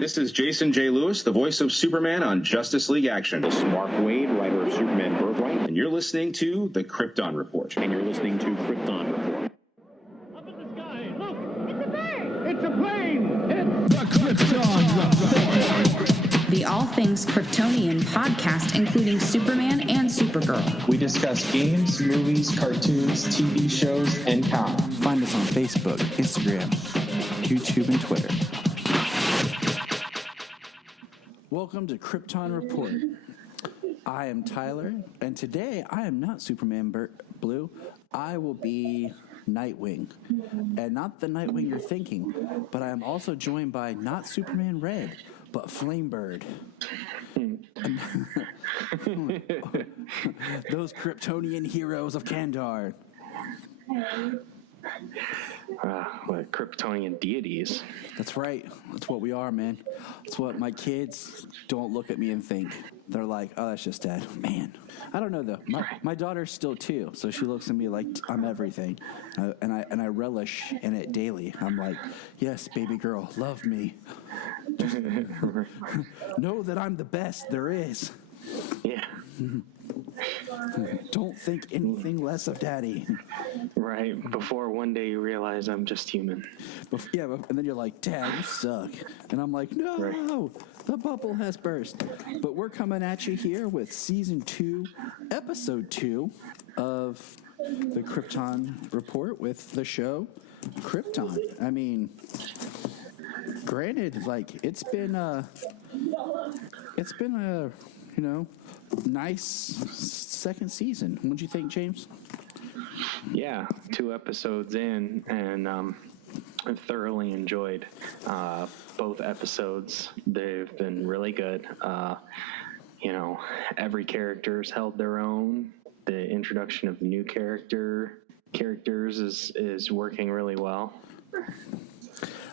This is Jason J. Lewis, the voice of Superman on Justice League Action. This is Mark Waid, writer of Superman Birthright. And you're listening to the Krypton Report. And you're listening to Krypton Report. Up in the sky, look! It's a bird! It's a plane! It's the Krypton Report! The All Things Kryptonian podcast, including Superman and Supergirl. We discuss games, movies, cartoons, TV shows, and comics. Find us on Facebook, Instagram, YouTube, and Twitter. Welcome to Krypton Report. I am Tyler, and today I am not Superman Blue. I will be Nightwing. And not the Nightwing you're thinking, but I am also joined by not Superman Red, but Flamebird. Those Kryptonian heroes of Kandar. Like Kryptonian deities. That's right. That's what we are, man. That's what my kids don't look at me and think. They're like, oh, that's just Dad. Man, I don't know, though. My daughter's still 2, so she looks at me like I'm everything. And I relish in it daily. I'm like, yes, baby girl, love me. Just know that I'm the best there is. Yeah. Don't think anything less of Daddy. Right. Before one day you realize I'm just human. And then you're like, Dad, you suck. And I'm like, no, right. The bubble has burst. But we're coming at you here with Season 2, Episode 2 of the Krypton Report with the show Krypton. I mean, granted, like, it's been a nice second season. What'd you think, James? Yeah, 2 episodes in, and I've thoroughly enjoyed both episodes. They've been really good. Every character's held their own. The introduction of the new characters is working really well.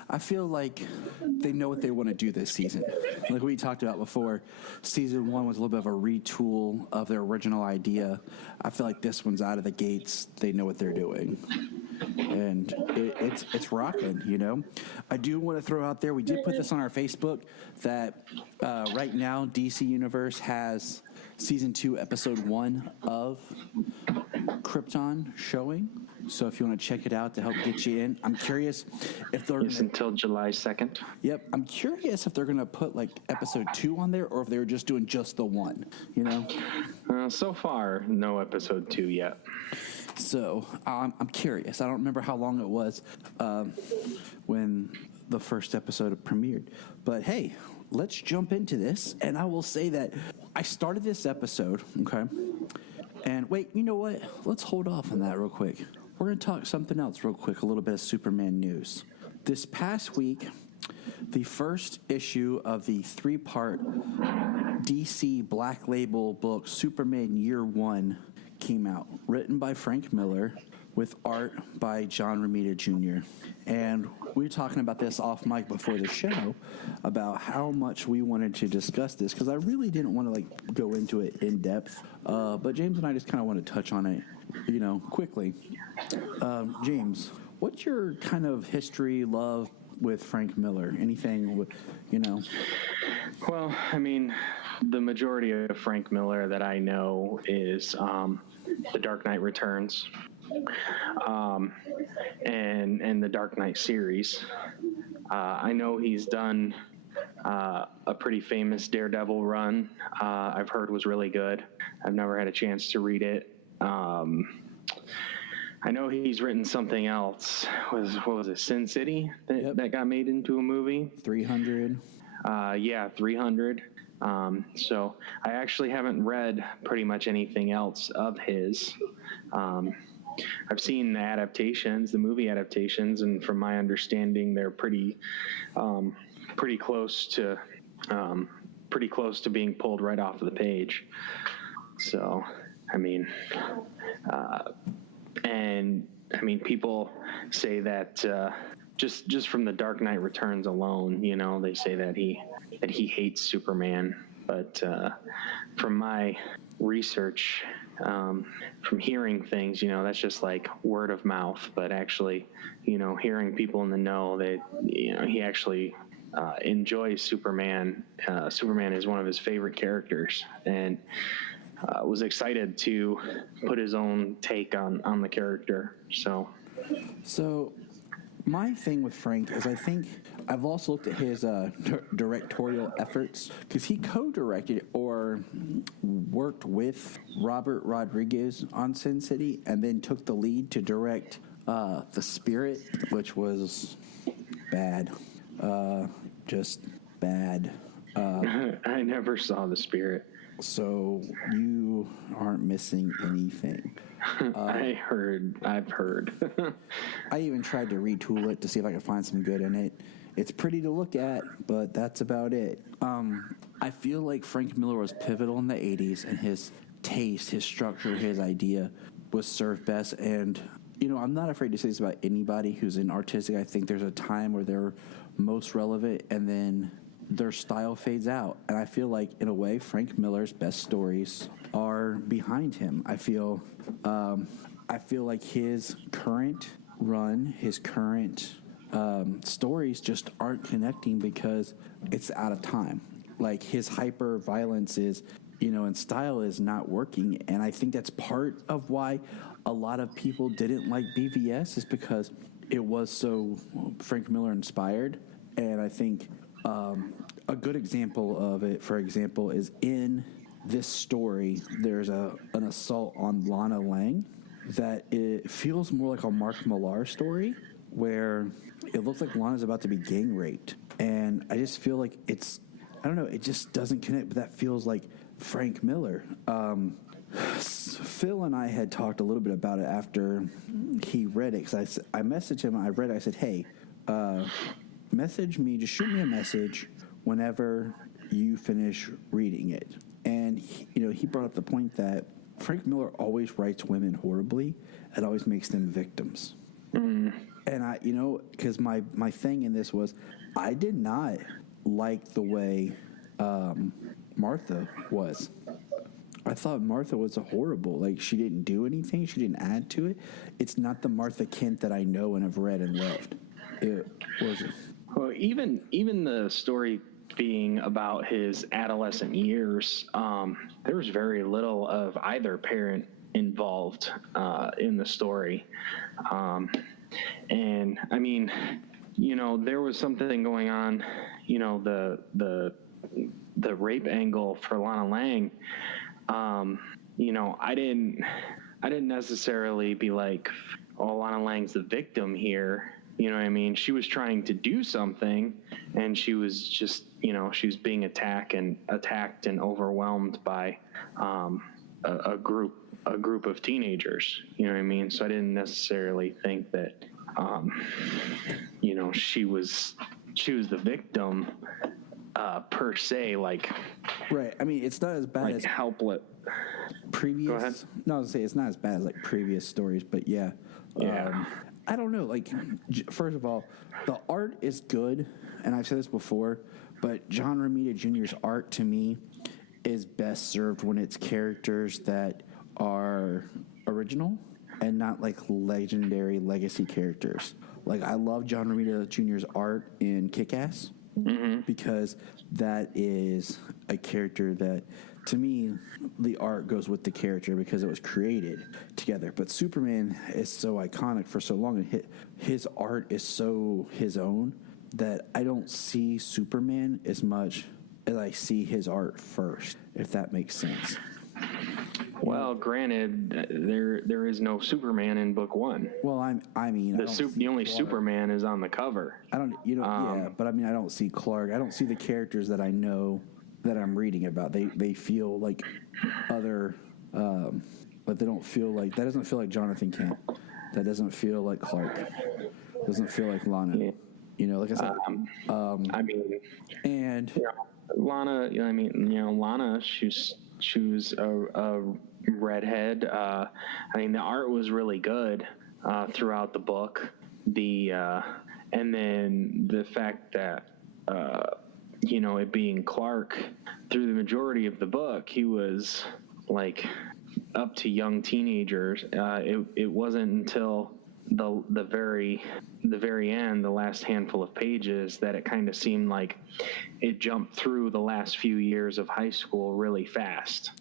I feel like they know what they want to do this season. Like we talked about before, season 1 was a little bit of a retool of their original idea. I feel like this one's out of the gates. They know what they're doing. And it's rocking, you know. I do want to throw out there, we did put this on our Facebook, that right now DC Universe has season 2, episode 1 of Krypton showing. So if you want to check it out to help get you in, I'm curious if they're until July 2nd. Yep, I'm curious if they're going to put like episode 2 on there, or if they were just doing just the 1. You know. So far, no episode 2 yet. So I'm curious. I don't remember how long it was when the first episode premiered, but hey, let's jump into this. And I will say that I started this episode, okay. And wait, you know what? Let's hold off on that real quick. We're going to talk something else real quick, a little bit of Superman news. This past week, the first issue of the 3-part DC Black Label book, Superman Year 1, came out, written by Frank Miller, with art by John Romita Jr. And we were talking about this off mic before the show, about how much we wanted to discuss this, because I really didn't want to go into it in depth. But James and I just kind of want to touch on it, quickly. James, what's your kind of history, love with Frank Miller? Anything, Well, I mean, the majority of Frank Miller that I know is The Dark Knight Returns. And the Dark Knight series. I know he's done a pretty famous Daredevil run. I've heard was really good. I've never had a chance to read it. I know he's written something else. What was it, Sin City that got made into a movie? 300. 300. So I actually haven't read pretty much anything else of his. I've seen the movie adaptations, and from my understanding, they're pretty close to being pulled right off of the page. So, people say that just from the Dark Knight Returns alone, they say that he hates Superman, but from my research. From hearing things, that's just like word of mouth, but actually, hearing people in the know that, he actually enjoys Superman. Superman is one of his favorite characters, and was excited to put his own take on the character. So my thing with Frank is I think I've also looked at his directorial efforts, because he co-directed or worked with Robert Rodriguez on Sin City and then took the lead to direct The Spirit, which was bad. Just bad. I never saw The Spirit. So you aren't missing anything. I've heard. I even tried to retool it to see if I could find some good in it. It's pretty to look at, but that's about it. I feel like Frank Miller was pivotal in the 80s, and his taste, his structure, his idea was served best. And, I'm not afraid to say this about anybody who's in artistic. I think there's a time where they're most relevant, and then their style fades out. And I feel like, in a way, Frank Miller's best stories are behind him. I feel like his current run, his current stories just aren't connecting because it's out of time. Like, his hyper violence is, and style is not working. And I think that's part of why a lot of people didn't like BVS, is because it was so Frank Miller inspired. And I think a good example of it, for example, is in this story, there's an assault on Lana Lang that it feels more like a Mark Millar story, where it looks like Lana's about to be gang raped. And I just feel like it just doesn't connect, but that feels like Frank Miller. Phil and I had talked a little bit about it after he read it, because I messaged him, I read it, I said, hey, message me, just shoot me a message whenever you finish reading it. And he brought up the point that Frank Miller always writes women horribly and always makes them victims. And because my thing in this was, I did not like the way Martha was. I thought Martha was horrible. Like, she didn't do anything. She didn't add to it. It's not the Martha Kent that I know and have read and loved. It wasn't. Well, even the story being about his adolescent years, there was very little of either parent involved in the story. And I mean, there was something going on, the rape angle for Lana Lang. I didn't necessarily be like, oh, Lana Lang's the victim here. You know what I mean? She was trying to do something, and she was just, she was being attacked and overwhelmed by a group of teenagers. You know what I mean? So I didn't necessarily think that, she was the victim per se. Like, right. I mean, it's not as bad as helpless. Previous. Go ahead. No, I was gonna say it's not as bad as like previous stories, but yeah. I don't know. Like, first of all, the art is good, and I've said this before, but John Romita Jr.'s art to me is best served when it's characters that are original and not like legendary legacy characters. Like, I love John Romita Jr.'s art in Kick-Ass, because that is a character that, to me, the art goes with the character because it was created together. But Superman is so iconic for so long, and his art is so his own, that I don't see Superman as much as I see his art first, if that makes sense. Well, granted, there is no Superman in book one. Well, the only Clark. Superman is on the cover. But I mean, I don't see Clark. I don't see the characters that I know that I'm reading about. They feel like other, but they don't feel like, that doesn't feel like Jonathan Kent. That doesn't feel like Clark. Doesn't feel like Lana. Like I said. Lana. Lana. She was a redhead. The art was really good throughout the book. And then the fact that it being Clark, through the majority of the book, he was like up to young teenagers. It wasn't until the very end, the last handful of pages, that it kind of seemed like it jumped through the last few years of high school really fast.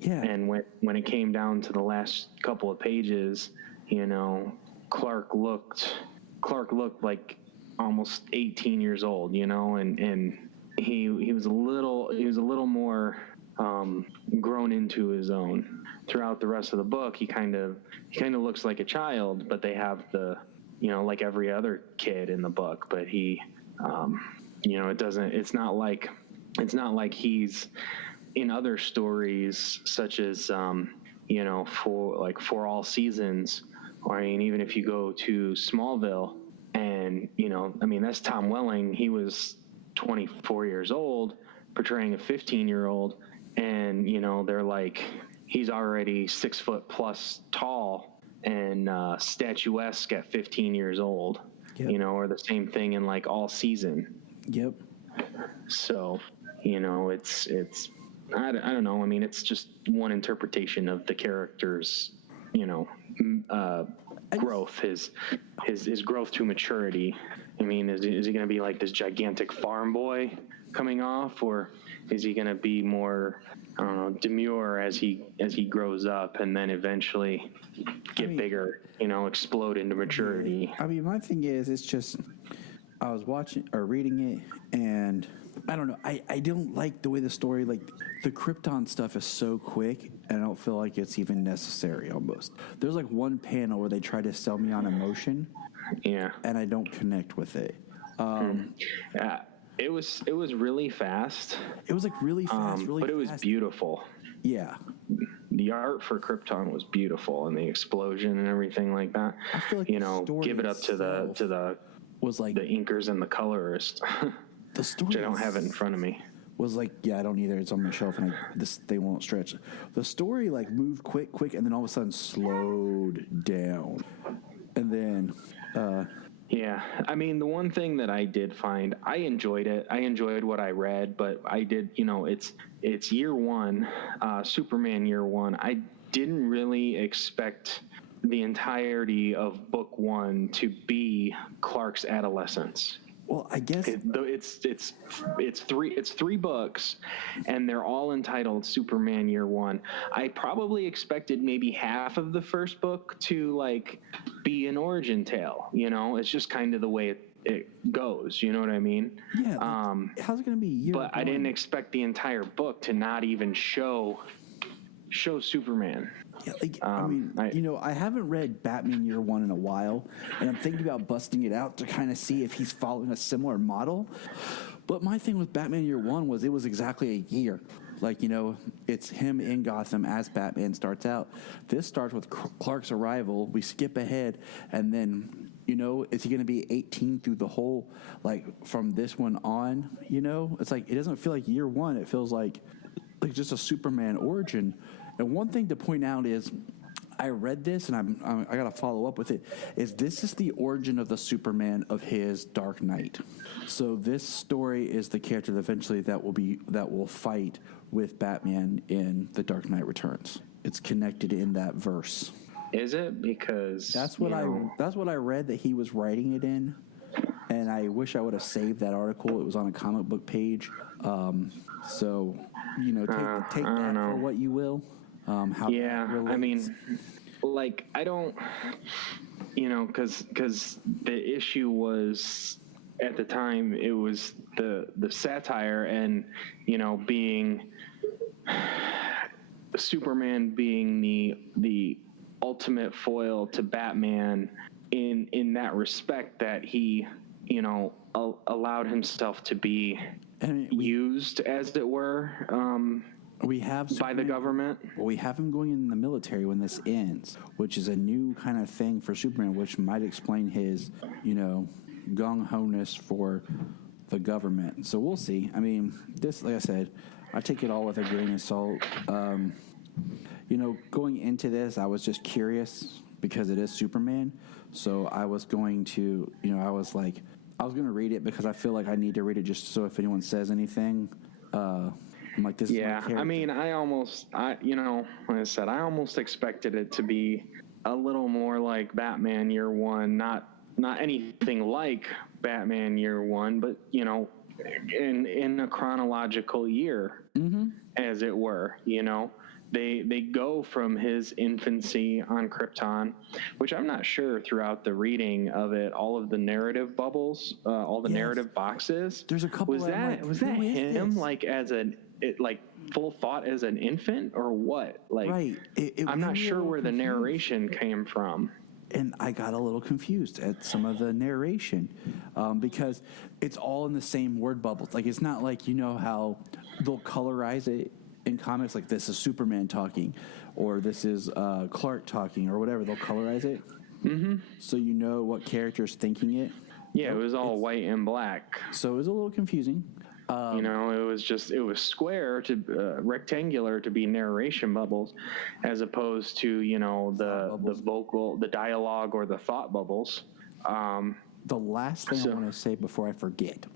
Yeah. And when it came down to the last couple of pages, you know, Clark looked like almost 18 years old, you know, and he was a little more grown into his own. Throughout the rest of the book, he kind of looks like a child, but they have the, you know, like every other kid in the book, but he, you know, it's not like he's in other stories such as, you know, for all seasons, or I mean, even if you go to Smallville, and, you know, I mean, that's Tom Welling. He was 24 years old portraying a 15-year-old, and, you know, they're like, he's already 6 foot plus tall and statuesque at 15 years old. Yep. You know, or the same thing in like All Season. Yep. So, you know, it's I don't know. I mean, it's just one interpretation of the character's, you know, growth, his growth to maturity. I mean, is he going to be like this gigantic farm boy coming off, or is he going to be more, I don't know, demure as he grows up and then eventually get bigger, you know, explode into maturity? I mean, my thing is, it's just, I was watching or reading it, and I don't know, I don't like the way the story, like, the Krypton stuff is so quick, and I don't feel like it's even necessary almost. There's like one panel where they try to sell me on emotion. Yeah. And I don't connect with it. It was really fast. It was like really fast, but it was beautiful. Yeah. The art for Krypton was beautiful, and the explosion and everything like that. I feel like, you know, give it up to the was like the inkers and the colorist. The story, which I don't have it in front of me, was like, yeah, I don't either. It's on my shelf, and they won't stretch. The story like moved quick, and then all of a sudden slowed down, and then. Yeah, I mean, the one thing that I did find, I enjoyed it. I enjoyed what I read, but I did, you know, it's year one, Superman year one. I didn't really expect the entirety of book one to be Clark's adolescence. Well, I guess it's three books, and they're all entitled Superman Year One. I probably expected maybe half of the first book to like be an origin tale. You know, it's just kind of the way it goes. You know what I mean? Yeah. How's it going to be year But one? I didn't expect the entire book to not even show Superman. Yeah, like, I mean, you know, I haven't read Batman Year One in a while, and I'm thinking about busting it out to kind of see if he's following a similar model. But my thing with Batman Year One was it was exactly a year. Like, you know, it's him in Gotham as Batman starts out. This starts with Clark's arrival. We skip ahead, and then, you know, is he going to be 18 through the whole, like, from this one on? You know, it's like, it doesn't feel like year one. It feels like just a Superman origin. And one thing to point out is, I read this, and I got to follow up with it. This is the origin of the Superman of his Dark Knight. So this story is the character that will fight with Batman in The Dark Knight Returns. It's connected in that verse. Is it? Because that's what I read that he was writing it in, and I wish I would have saved that article. It was on a comic book page. So, you know, take that for what you will. I mean, like, I don't, you know, because the issue was, at the time, it was the satire, and, you know, being Superman being the ultimate foil to Batman in that respect, that he, you know, allowed himself to be used, as it were, we have by the government. Well, we have him going in the military when this ends, which is a new kind of thing for Superman, which might explain his, you know, gung-ho-ness for the government. So we'll see. I mean, this, like I said, I take it all with a grain of salt. You know, going into this, I was just curious because it is Superman. So I was going to, you know, I was going to read it because I feel like I need to read it just so if anyone says anything, I'm like, this is my character. I mean, you know, like I said, I almost expected it to be a little more like Batman Year One, not anything like Batman Year One, but you know, in a chronological year, as it were. You know, they go from his infancy on Krypton, which I'm not sure throughout the reading of it, all of the narrative bubbles, all the narrative boxes. There's a couple. Was that him like like full thought as an infant or what? Like, right. I'm not sure where the narration came from. And I got a little confused at some of the narration because it's all in the same word bubbles. Like, it's not like, you know how they'll colorize it in comics, like this is Superman talking or this is Clark talking or whatever. They'll colorize it. Mm-hmm. So you know what character's thinking it. Yeah, it was all white and black. So it was a little confusing. You know, it was square to rectangular to be narration bubbles, as opposed to, you know, the dialogue or the thought bubbles. The last thing I want to say before I forget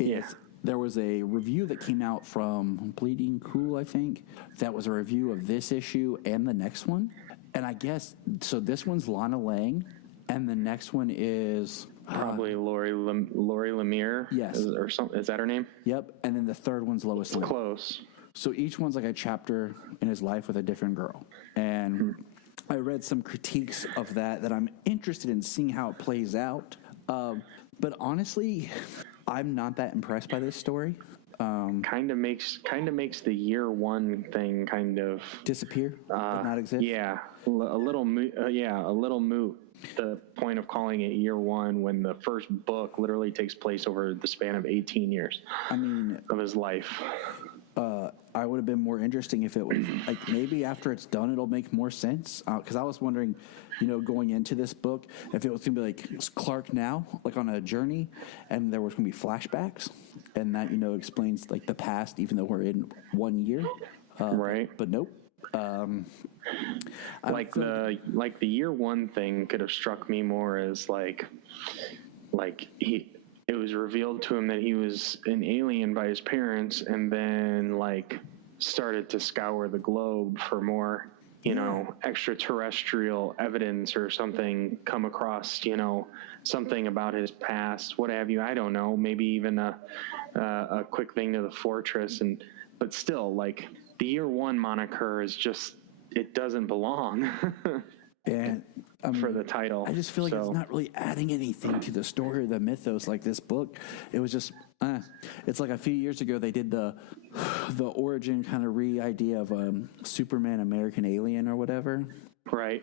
is there was a review that came out from Bleeding Cool, I think, that was a review of this issue and the next one. And I guess, so this one's Lana Lang, and the next one is... Probably Lori Lemire. Yes. Or something. Is that her name? Yep. And then the third one's Lois Lane. Close. So each one's like a chapter in his life with a different girl. And I read some critiques of that I'm interested in seeing how it plays out. But honestly, I'm not that impressed by this story. Kind of makes the Year One thing kind of disappear, but not exist. Yeah, a little moot. The point of calling it Year One when the first book literally takes place over the span of 18 years. I mean, of his life. I would have been more interesting if it was like maybe after it's done it'll make more sense, because I was wondering, you know, going into this book if it was gonna be like it's Clark now, like on a journey, and there was gonna be flashbacks, and that, you know, explains like the past even though we're in 1 year, right? But nope. Like the Year One thing could have struck me more as like it was revealed to him that he was an alien by his parents, and then like started to scour the globe for more, you know, extraterrestrial evidence or something, come across, you know, something about his past, what have you. I don't know, maybe even a quick thing to the fortress, but still, like, the Year One moniker is just, it doesn't belong. And I mean, for the title. I just feel like it's not really adding anything to the story or the mythos like this book. It was just, it's like a few years ago they did the origin kind of idea of Superman American Alien or whatever. Right.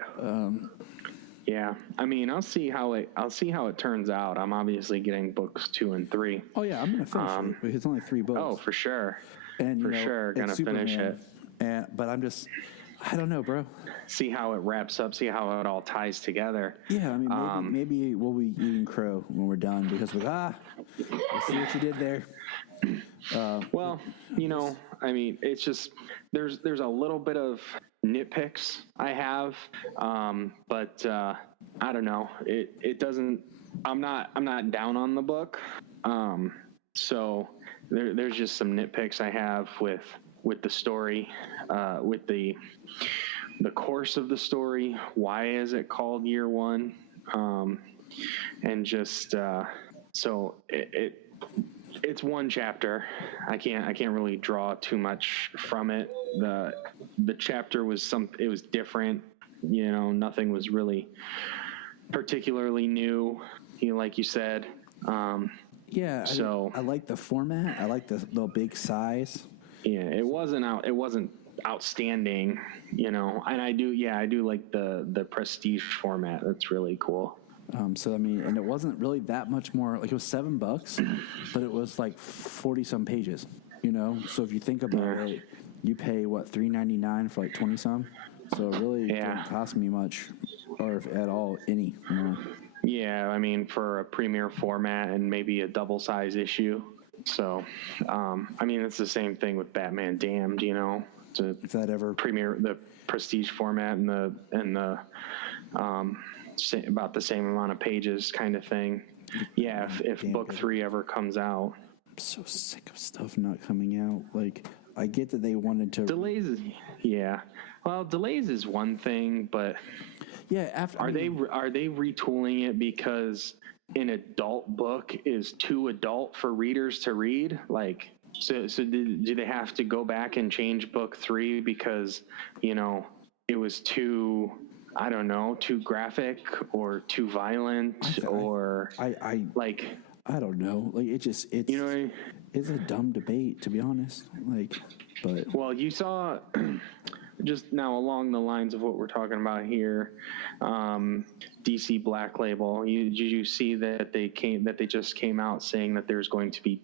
Yeah. I mean, I'll see how it turns out. I'm obviously getting books 2 and 3. Oh yeah, I'm gonna finish it. It's only 3 books. Oh, for sure. And for sure, gonna finish it. But I don't know, bro. See how it wraps up. See how it all ties together. Yeah, I mean, maybe we'll be eating crow when we're done because I see what you did there. Well, you know, I mean, it's just there's a little bit of nitpicks I have, but I don't know. It doesn't. I'm not down on the book. So there's just some nitpicks I have with the story, with the course of the story. Why is it called Year One? And just so it's one chapter. I can't really draw too much from it. The chapter was it was different. You know, nothing was really particularly new. Like you said. Yeah. So I like the format. I like the big size. Yeah, it wasn't outstanding, you know, and I do like the prestige format. That's really cool. So I mean, and it wasn't really that much more. Like, it was $7, but it was like 40 some pages, you know. So if you think about it, you pay what, $3.99 for like 20 some. So it really didn't cost me much, or if at all any. You know? Yeah, I mean, for a premiere format and maybe a double size issue. So, I mean, it's the same thing with Batman Damned, you know. If that ever premiere, the prestige format and the about the same amount of pages kind of thing. Yeah, if book 3 ever comes out. I'm so sick of stuff not coming out. Like, I get that they wanted to delays. Yeah, well, delays is one thing, but Yeah. Are they retooling it because an adult book is too adult for readers to read? Like, so do they have to go back and change book 3 because, it was too, I don't know, too graphic or too violent I don't know. Like it's it's a dumb debate, to be honest. Well, you saw just now along the lines of what we're talking about here, DC Black Label. Did you see that they just came out saying that there's going to be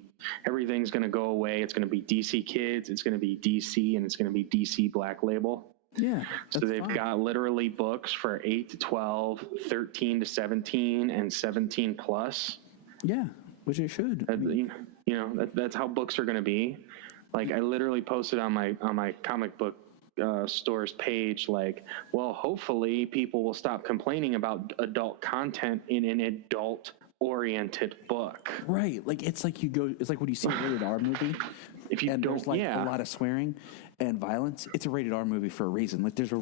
everything's going to go away. It's going to be DC Kids, it's going to be DC, and it's going to be DC Black Label. Yeah. So they've got literally books for 8 to 12, 13 to 17, and 17 plus. Yeah, which it should. That's how books are going to be. Like, I literally posted on my comic book store's page, like, well, hopefully people will stop complaining about adult content in an adult-oriented book. Right. Like, it's like when you see a rated R movie, if you there's a lot of swearing and violence, it's a rated R movie for a reason. Like, there's a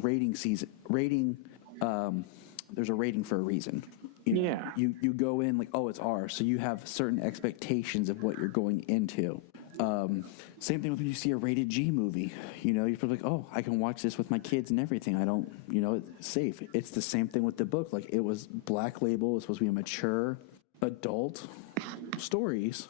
there's a rating for a reason. You go in like, oh, it's R, so you have certain expectations of what you're going into. Same thing with when you see a rated G movie. You're probably like, oh, I can watch this with my kids and everything. I don't, it's safe. It's the same thing with the book. Like, it was Black Label. It was supposed to be a mature adult stories.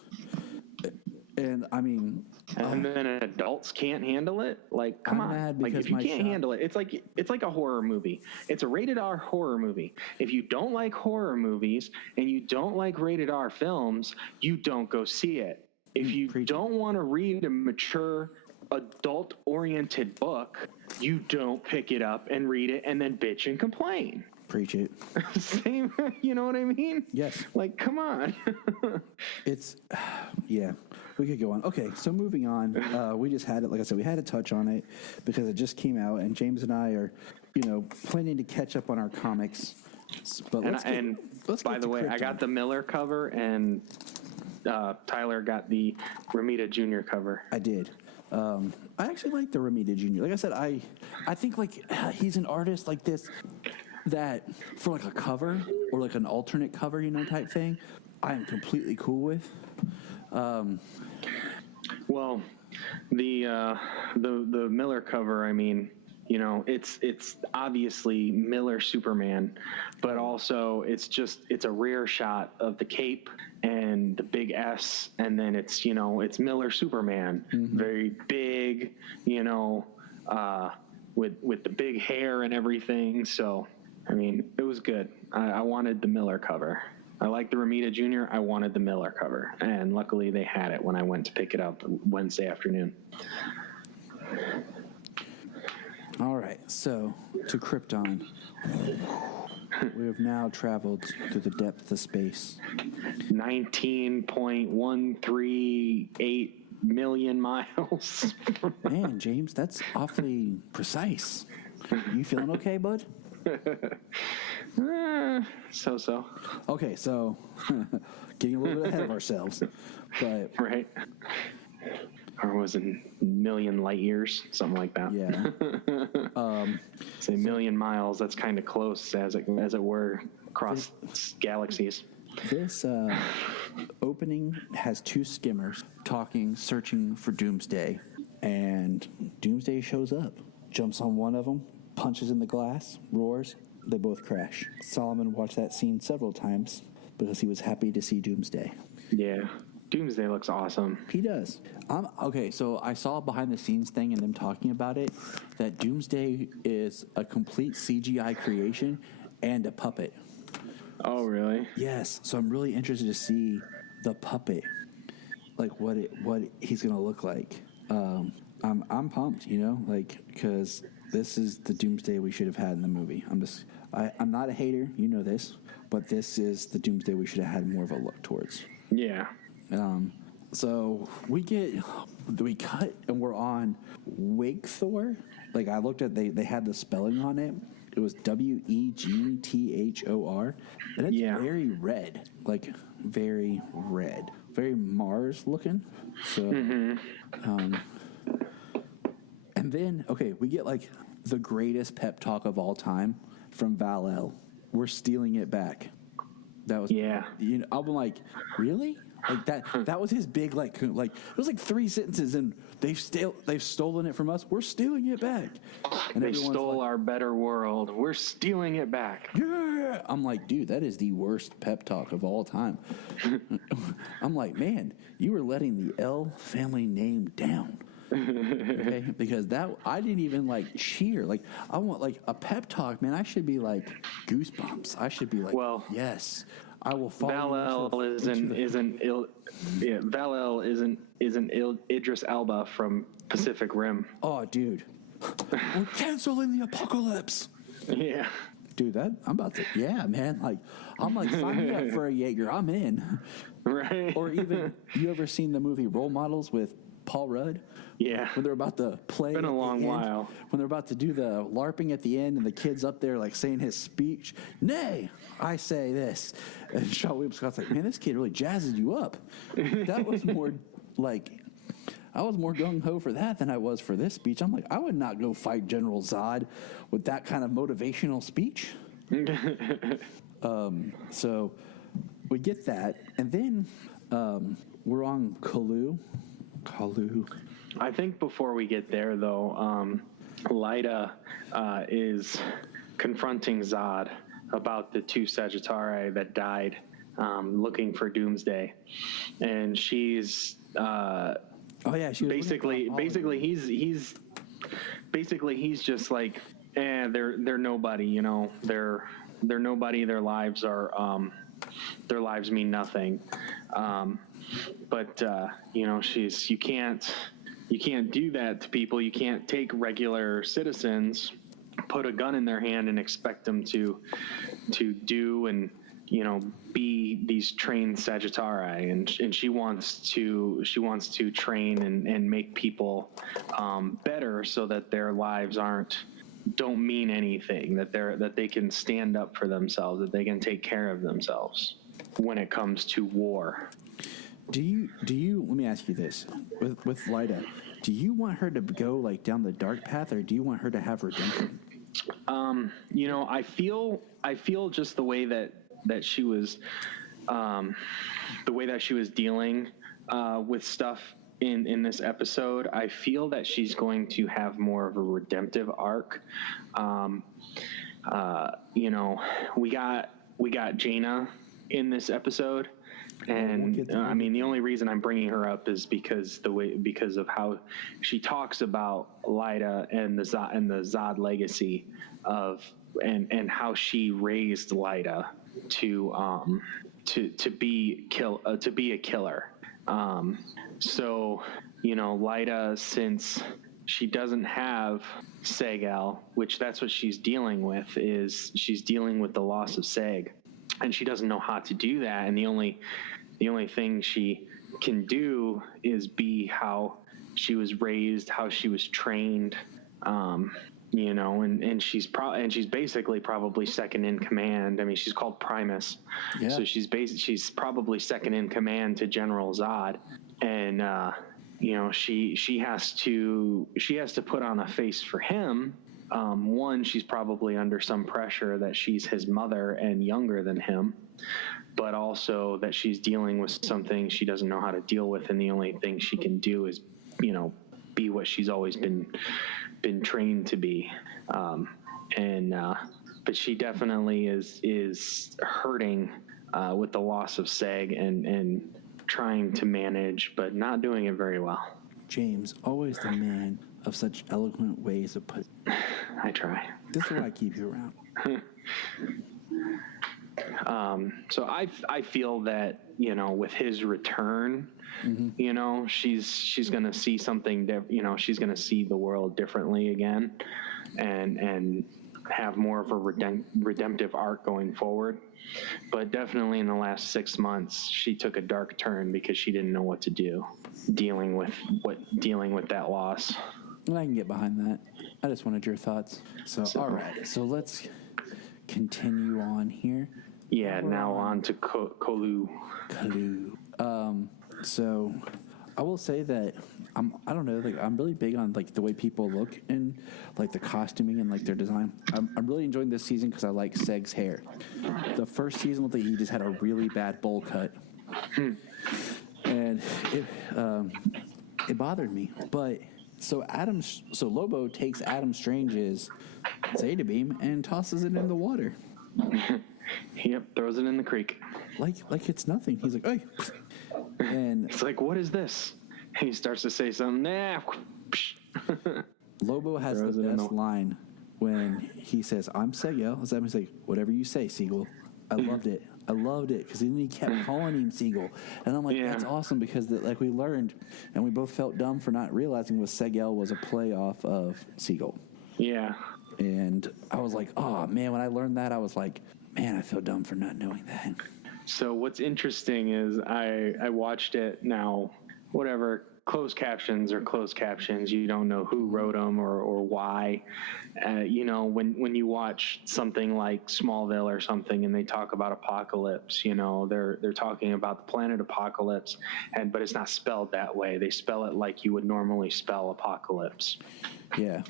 And I mean, and then adults can't handle it. Like, come on! Like, if you can't handle it, it's like a horror movie. It's a rated R horror movie. If you don't like horror movies and you don't like rated R films, you don't go see it. If you don't want to read a mature adult-oriented book, you don't pick it up and read it and then bitch and complain. Preach it. Same, you know what I mean? Yes. Like, come on. Yeah, we could go on. Okay, so moving on. We just had it, like I said, we had to touch on it because it just came out, and James and I are, planning to catch up on our comics. But let's by the way, Krypton. I got the Miller cover, and Tyler got the Romita Jr. cover. I did. I actually like the Romita Jr. Like I said, I think like he's an artist like this that for like a cover or like an alternate cover, type thing, I am completely cool with. Well, the Miller cover, I mean, it's obviously Miller Superman, but also it's a rear shot of the cape and the big S, and then it's Miller Superman, very big, with the big hair and everything. So, I mean, it was good. I wanted the Miller cover. I like the Romita Jr. I wanted the Miller cover, and luckily they had it when I went to pick it up Wednesday afternoon. All right, so to Krypton. We have now traveled through the depth of space. 19.138 million miles. Man, James, that's awfully precise. You feeling okay, bud? So. Okay, so getting a little bit ahead of ourselves, but right. Or was it million light years, something like that? Yeah. Say million miles. That's kind of close, as it were, across galaxies. This opening has two skimmers searching for Doomsday, and Doomsday shows up, jumps on one of them, punches in the glass, roars. They both crash. Solomon watched that scene several times because he was happy to see Doomsday. Yeah. Doomsday looks awesome. He does. Okay, so I saw a behind-the-scenes thing and them talking about it, that Doomsday is a complete CGI creation and a puppet. Oh, really? Yes. So I'm really interested to see the puppet, like what he's gonna look like. I'm pumped, because this is the Doomsday we should have had in the movie. I'm not a hater, this, but this is the Doomsday we should have had more of a look towards. Yeah. So we cut and we're on Wake Thor. Like, I looked at, they had the spelling on it. It was WEGTHOR. And it's very red, like very red, very Mars looking. So, and then, okay, we get like the greatest pep talk of all time from Val-El. We're stealing it back. That was I'm like, really? Like that was his big like it was like 3 sentences, and they've stolen it from us. We're stealing it back. And they stole our better world. We're stealing it back. Yeah. I'm like, dude, that is the worst pep talk of all time. I'm like, man, you were letting the L family name down. Okay, because I didn't even like cheer. Like I want like a pep talk, man. I should be like goosebumps. I should be like, well, yes, I will follow. Val-El isn't Idris Elba from Pacific Rim. Oh, dude, we're canceling the apocalypse. Yeah, dude, I'm about to. Yeah, man. Like I'm like, sign me up for a Jaeger. I'm in. Right. Or even you ever seen the movie Role Models with Paul Rudd? Yeah. When they're about to play. It's been a long while. When they're about to do the LARPing at the end, and the kid's up there like saying his speech. Nay, I say this. And Sean William Scott's like, man, this kid really jazzes you up. That was more like, I was more gung ho for that than I was for this speech. I'm like, I would not go fight General Zod with that kind of motivational speech. So we get that, and then we're on Kalu. I think before we get there, though, Lyta is confronting Zod about the 2 Sagittari that died, looking for Doomsday, and she's she was basically he's just like, they're nobody, you know, they're nobody. Their lives mean nothing. But you know, you can't do that to people. You can't take regular citizens, put a gun in their hand, and expect them to do and, you know, be these trained Sagittari. And she wants to train and make people better, so that their lives don't mean anything, that they can stand up for themselves, that they can take care of themselves when it comes to war. Do you let me ask you this, with Lyta, do you want her to go like down the dark path, or do you want her to have redemption? You know, I feel just the way that she was dealing with stuff in this episode, I feel that she's going to have more of a redemptive arc. You know, we got Jaina in this episode, and I mean, the only reason I'm bringing her up is because of how she talks about Lyta and the Zod legacy and how she raised Lyta to be a killer. So, you know, Lyta, since she doesn't have Seg-El, which that's what she's dealing with, is she's dealing with the loss of Seg, and she doesn't know how to do that. And the only thing she can do is be how she was raised, how she was trained, you know, and she's basically probably second in command. I mean, she's called Primus, so she's probably second in command to General Zod, and you know, she has to put on a face for him. One, she's probably under some pressure that she's his mother and younger than him, but also that she's dealing with something she doesn't know how to deal with, and the only thing she can do is, you know, be what she's always been trained to be. But she definitely is hurting with the loss of Seg and trying to manage, but not doing it very well. James, always the man of such eloquent ways of putting. I try. This is why I keep you around. So I feel that, you know, with his return, you know, she's going to see something, you know, she's going to see the world differently again, and have more of a redemptive arc going forward. But definitely in the last 6 months, she took a dark turn because she didn't know what to do, dealing with that loss. And I can get behind that. I just wanted your thoughts. So all right, so let's continue on here. Yeah, now on to Kalu. So I will say that I don't know, like I'm really big on like the way people look and like the costuming and like their design. I'm really enjoying this season because I like Seg's hair. The first season looked like he just had a really bad bowl cut, and it bothered me. But so Lobo takes Adam Strange's Zeta beam and tosses it in the water. Yep, throws it in the creek. Like it's nothing. He's like, hey. And it's like, what is this? And he starts to say something. Nah. Lobo has the best line when he says, I'm Segel. He's like, whatever you say, Siegel. I loved it because then he kept calling him Siegel. And I'm like, that's awesome because like we learned and we both felt dumb for not realizing was Segel was a play off of Siegel. Yeah. And I was like, oh, man, when I learned that, I was like, man, I feel dumb for not knowing that. So what's interesting is I watched it now, whatever, closed captions are closed captions. You don't know who wrote them or why. You know, when you watch something like Smallville or something and they talk about apocalypse, you know, they're talking about the planet apocalypse, but it's not spelled that way. They spell it like you would normally spell apocalypse. Yeah.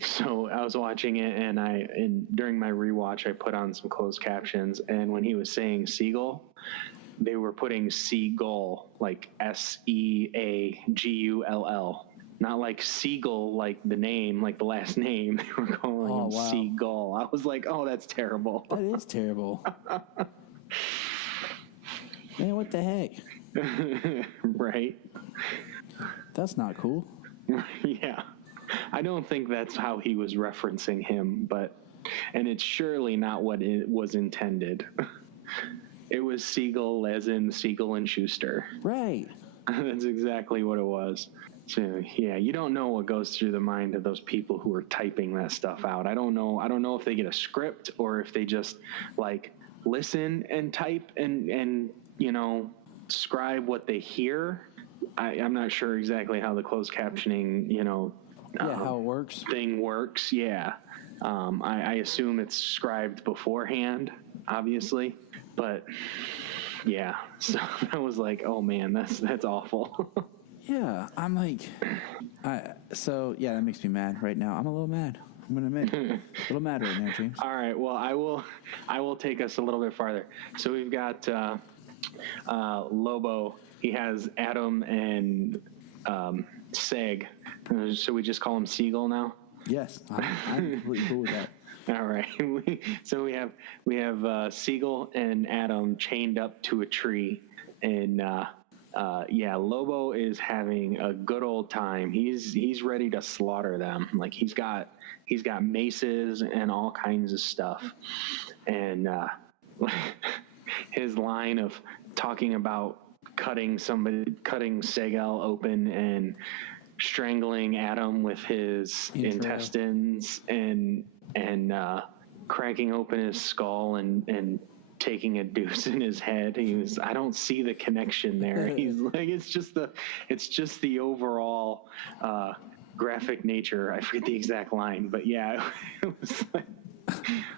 So I was watching it and during my rewatch, I put on some closed captions, and when he was saying seagull, they were putting seagull, like Seagull, not like seagull, like the name, like the last name. They were calling him seagull. I was like, oh, that's terrible. That is terrible. Man, what the heck? Right. That's not cool. Yeah. I don't think that's how he was referencing him, and it's surely not what it was intended. It was Siegel as in Siegel and Schuster. Right. That's exactly what it was. So, yeah, you don't know what goes through the mind of those people who are typing that stuff out. I don't know if they get a script or if they just like listen and type and you know, scribe what they hear. I'm not sure exactly how the closed captioning, you know, how it works. Thing works. Yeah. I assume it's scribed beforehand, obviously, but yeah. So I was like, oh man, that's awful. Yeah. I'm like, that makes me mad right now. I'm a little mad. I'm going to admit, a little mad right now, James. All right. Well, I will take us a little bit farther. So we've got, Lobo. He has Adam and, Seg. Should we just call him Siegel now? Yes, I'm completely cool with that. All right. So we have Siegel and Adam chained up to a tree, and Lobo is having a good old time. He's ready to slaughter them. Like he's got maces and all kinds of stuff, and his line of talking about cutting Segel open and strangling Adam with his intestines and cracking open his skull and taking a deuce in his head. I don't see the connection there. He's like, it's just the overall graphic nature. I forget the exact line, but yeah, it was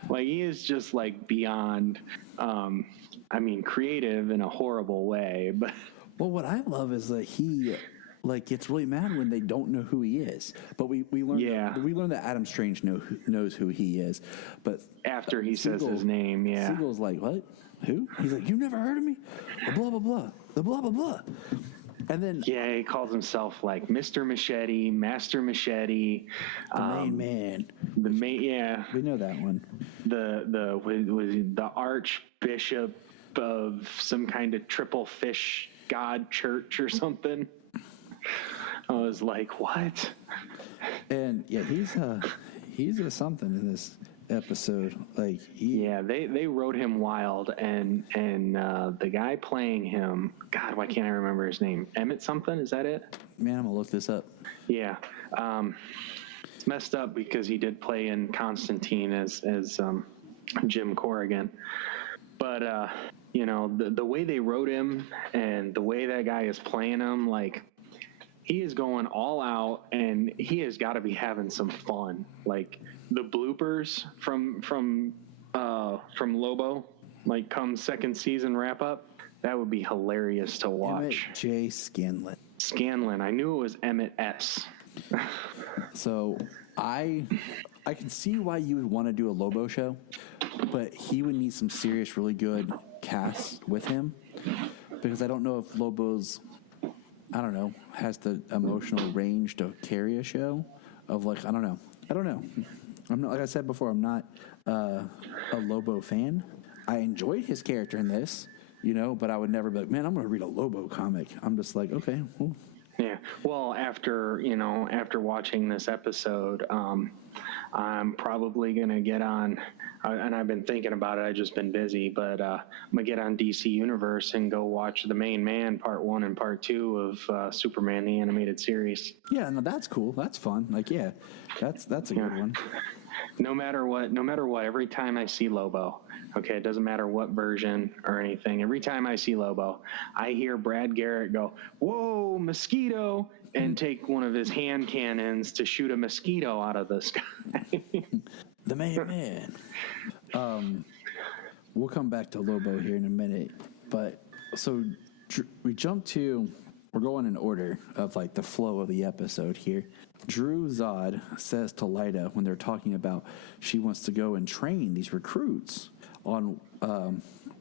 like he is just like beyond, creative in a horrible way, but. Well, what I love is that he gets really mad when they don't know who he is. But we learn that Adam Strange knows who he is. But after he says his name, yeah. Siegel's like, what? Who? He's like, you never heard of me? The blah, blah, blah. The blah, blah, blah. And then... Yeah, he calls himself like Mr. Machete, Master Machete. The main man. The main, yeah. We know that one. The Archbishop of some kind of triple fish god church or something. I was like, what? And yeah, he's a something in this episode. Like, they wrote him wild, and the guy playing him, God, why can't I remember his name? Emmett something? Is that it? Man, I'm gonna look this up. Yeah, it's messed up because he did play in Constantine as Jim Corrigan, but the way they wrote him and the way that guy is playing him, like. He is going all out, and he has got to be having some fun. Like the bloopers from Lobo, come second season wrap up, that would be hilarious to watch. Emmett J. Scanlon. Scanlan. I knew it was Emmett S. So I can see why you would want to do a Lobo show, but he would need some serious, really good cast with him, because I don't know if Lobo's, I don't know, has the emotional range to carry a show of like, I don't know. I'm not, like I said before, I'm not a Lobo fan. I enjoyed his character in this, but I would never be like, man, I'm going to read a Lobo comic. I'm just like, okay, well. Yeah. Well, after watching this episode, I'm probably going to get on, and I've been thinking about it. I've just been busy, but I'm going to get on DC Universe and go watch The Main Man Part 1 and Part 2 of Superman, the animated series. Yeah, no, that's cool. That's fun. Like, yeah, that's a good one. No matter what, every time I see Lobo, okay, it doesn't matter what version or anything, every time I see Lobo, I hear Brad Garrett go, "Whoa, mosquito," and take one of his hand cannons to shoot a mosquito out of the sky. The Main Man. We'll come back to Lobo here in a minute, but so we're going in order of like the flow of the episode here. Drew Zod says to Lyta when they're talking about she wants to go and train these recruits on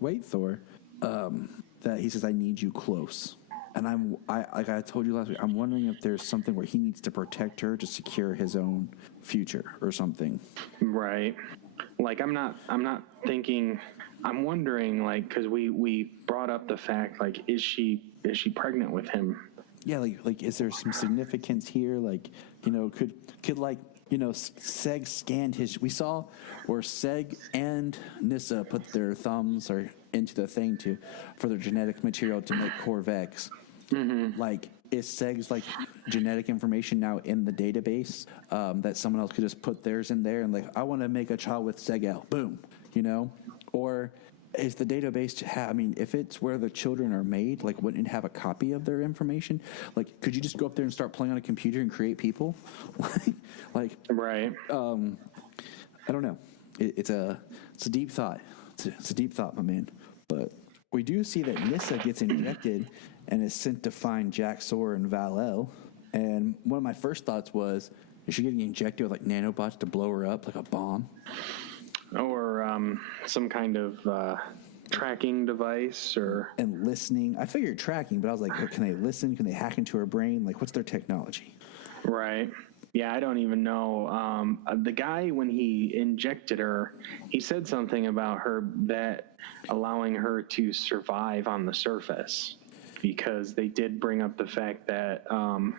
Waithor, that he says, "I need you close." And like I told you last week, I'm wondering if there's something where he needs to protect her to secure his own future or something. Right. Like I'm not thinking. I'm wondering, like, because we brought up the fact, like, is she pregnant with him? Yeah, like is there some significance here? Like, could like, Seg scanned his. We saw where Seg and Nyssa put their thumbs or into the thing for their genetic material to make Corvex. Mm-hmm. Like, is Seg's like genetic information now in the database that someone else could just put theirs in there and like, I want to make a child with Seg-El, boom, or is the database if it's where the children are made, like, wouldn't it have a copy of their information? Like, could you just go up there and start playing on a computer and create people? like, right. I don't know. It's a deep thought. It's a deep thought, my man. But we do see that Nyssa gets injected and is sent to find Jack Sawyer and Val-El. And one of my first thoughts was, is she getting injected with like nanobots to blow her up like a bomb? Or some kind of tracking device, and listening. I figured tracking, but I was like, can they listen? Can they hack into her brain? Like, what's their technology? Right. Yeah, I don't even know. The guy, when he injected her, he said something about her that allowing her to survive on the surface, because they did bring up the fact that on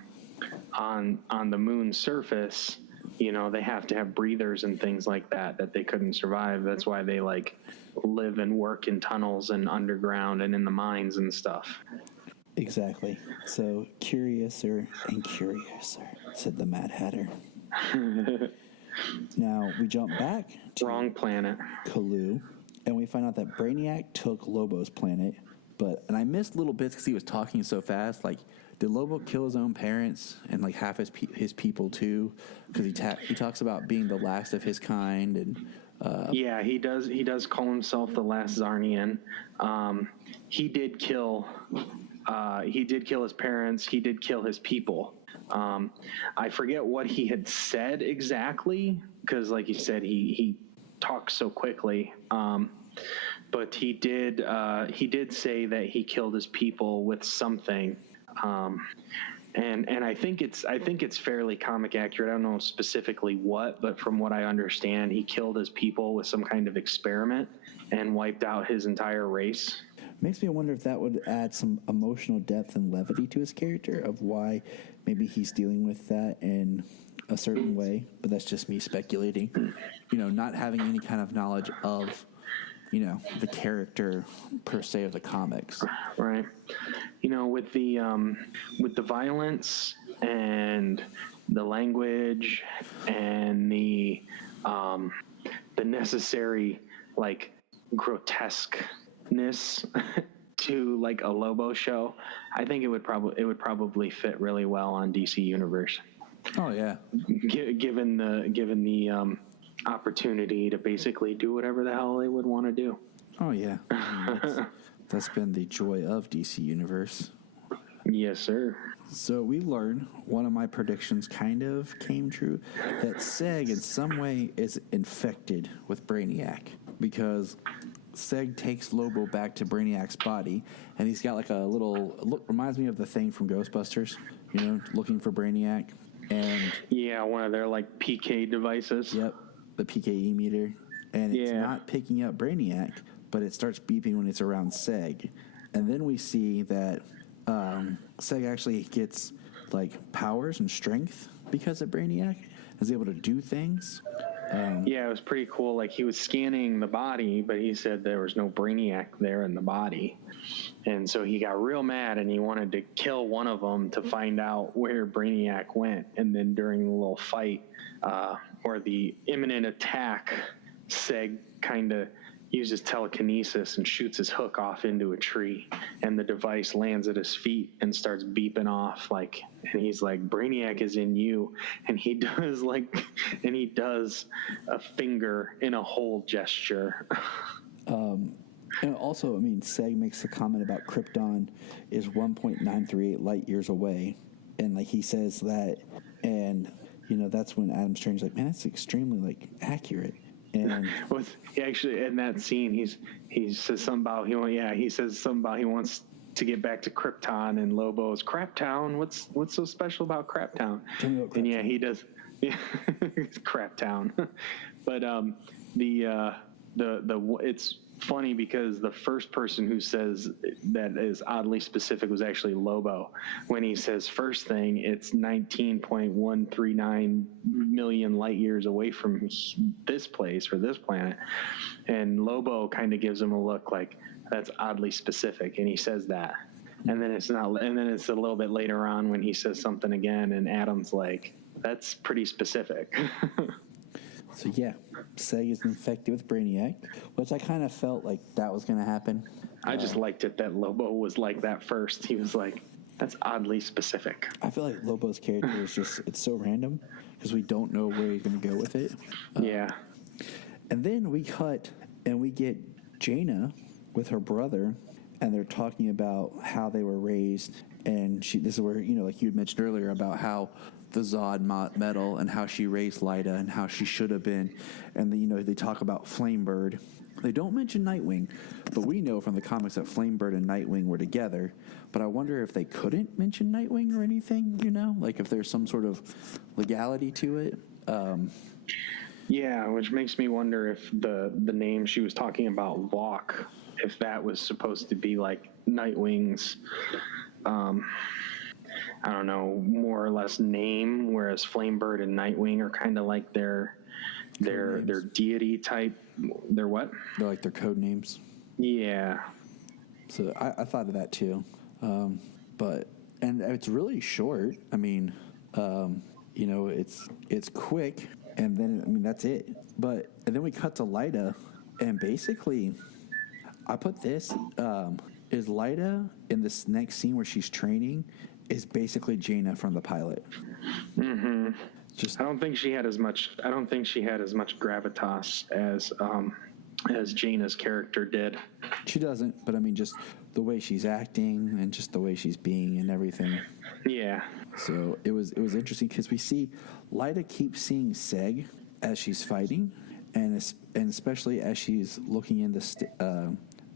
the moon's surface, they have to have breathers and things like that they couldn't survive. That's why they like live and work in tunnels and underground and in the mines and stuff. Exactly. So curiouser and curiouser, said the Mad Hatter. Now we jump back to Wrong planet. Kalu, and we find out that Brainiac took Lobo's planet. And I missed little bits because he was talking so fast. Like, did Lobo kill his own parents and like half his people too? Because he talks about being the last of his kind, and yeah, he does call himself the last Zarnian. He did kill his parents. He did kill his people. I forget what he had said exactly, because like you said, he talks so quickly. But he did say that he killed his people with something. And I think it's fairly comic accurate. I don't know specifically what, but from what I understand, he killed his people with some kind of experiment and wiped out his entire race. Makes me wonder if that would add some emotional depth and levity to his character, of why maybe he's dealing with that in a certain way. But that's just me speculating, not having any kind of knowledge of, the character per se of the comics. Right. With the violence and the language and the necessary like grotesqueness to like a Lobo show, I think it would probably fit really well on DC Universe. Oh yeah. Given the opportunity to basically do whatever the hell they would want to do. Oh yeah. That's been the joy of DC Universe. Yes, sir. So we learned, one of my predictions kind of came true, that Seg in some way is infected with Brainiac, because Seg takes Lobo back to Brainiac's body, and he's got like a little look, reminds me of the thing from Ghostbusters, looking for Brainiac. And yeah, one of their like PK devices. Yep, the PKE meter, and it's not picking up Brainiac, but it starts beeping when it's around Seg. And then we see that Seg actually gets like powers and strength because of Brainiac, is able to do things. Yeah, it was pretty cool. Like, he was scanning the body, but he said there was no Brainiac there in the body. And so he got real mad, and he wanted to kill one of them to find out where Brainiac went. And then during the little fight, or the imminent attack, Seg kind of uses telekinesis and shoots his hook off into a tree, and the device lands at his feet and starts beeping off, like, and he's like, Brainiac is in you, and he does a finger in a hole gesture. And also, I mean, Seg makes a comment about Krypton is 1.938 light years away, and like he says that, and that's when Adam Strange's like, man, that's extremely like accurate. And actually, in that scene, he says something about he says something about he wants to get back to Krypton, and Lobo's Craptown. What's so special about Craptown? And yeah, he does. Yeah, Craptown. But it's funny because the first person who says that is oddly specific was actually Lobo. When he says first thing, it's 19.139 million light years away from this place or this planet. And Lobo kind of gives him a look like, that's oddly specific. And he says that. And then it's not, and then it's a little bit later on when he says something again, and Adam's like, that's pretty specific. So yeah, Seg is infected with Brainiac, which I kind of felt like that was going to happen. I just liked it that Lobo was like that first. He was like, that's oddly specific. I feel like Lobo's character is just, it's so random because we don't know where he's going to go with it. Yeah. And then we cut and we get Jaina with her brother, and they're talking about how they were raised. And this is where, like you had mentioned earlier about how the Zod metal and how she raised Lyta and how she should have been. And then, they talk about Flamebird. They don't mention Nightwing, but we know from the comics that Flamebird and Nightwing were together. But I wonder if they couldn't mention Nightwing or anything, like if there's some sort of legality to it. Yeah, which makes me wonder if the name she was talking about, Walk, if that was supposed to be like Nightwing's, I don't know, more or less name, whereas Flamebird and Nightwing are kind of like their deity type. They're what? They're like their code names. Yeah. So I thought of that too. But it's really short. I mean, it's quick, and then that's it. And then we cut to Lyta, and basically, I put this is Lyta in this next scene where she's training is basically Jaina from the pilot. Mm-hmm. I don't think she had as much gravitas as Jaina's character did. She doesn't, but I mean, just the way she's acting and just the way she's being and everything. Yeah. So it was interesting because we see Lyta keep seeing Seg as she's fighting, and especially as she's looking in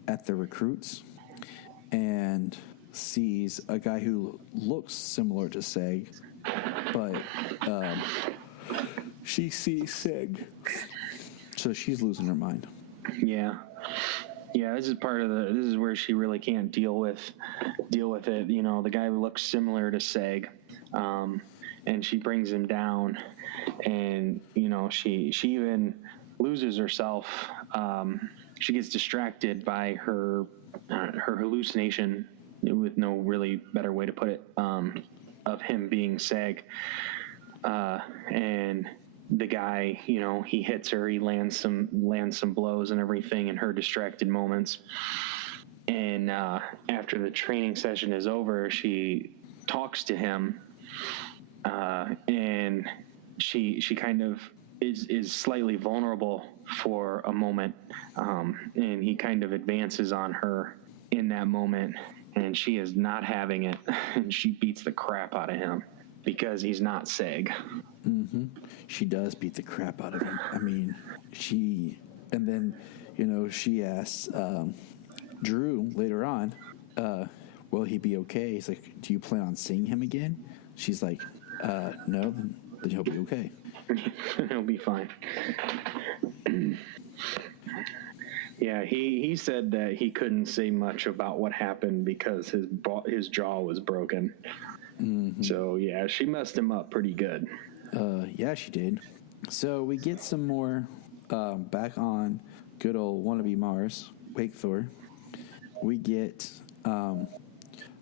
at the recruits, and sees a guy who looks similar to Seg, but she sees Seg, so she's losing her mind. Yeah, this is this is where she really can't deal with it. The guy looks similar to Seg, and she brings him down, and she even loses herself. She gets distracted by her hallucination, with no really better way to put it, of him being Seg. And the guy, he hits her, he lands some blows and everything in her distracted moments. And after the training session is over, she talks to him, and she kind of is slightly vulnerable for a moment, and he kind of advances on her in that moment, and she is not having it, and she beats the crap out of him because he's not Seg. Mm-hmm. She does beat the crap out of him. I mean, and then, she asks Drew later on, will he be okay? He's like, do you plan on seeing him again? She's like, no, then he'll be okay. He'll be fine. Yeah, he said that he couldn't say much about what happened because his jaw was broken. Mm-hmm. So, yeah, she messed him up pretty good. Yeah, she did. So we get some more back on good old wannabe Mars, Wake Thor. We get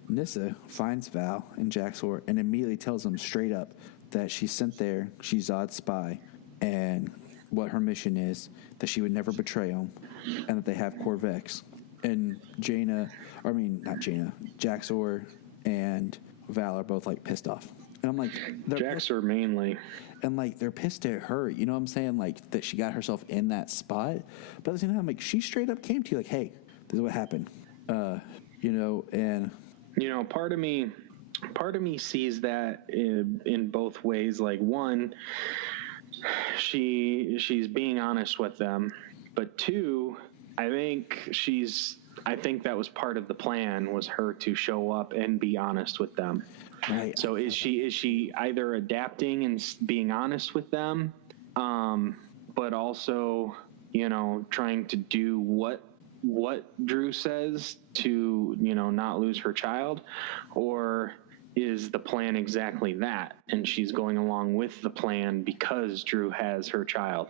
Nyssa finds Val and Jax-Or and immediately tells them straight up that she's sent there, she's Zod's spy, and what her mission is, that she would never betray him, and that they have Corvex. And Jax-Or and Val are both, like, pissed off. And I'm like... Jax-Or mainly. And, like, they're pissed at her, you know what I'm saying? Like, that she got herself in that spot. But at the same time, like, she straight up came to you like, hey, this is what happened. And... part of me sees that in both ways. Like, one, she's being honest with them, but two, I think that was part of the plan, was her to show up and be honest with them. Right. So is she either adapting and being honest with them, but also, trying to do what Drew says to, not lose her child, or is the plan exactly that, and she's going along with the plan because Drew has her child?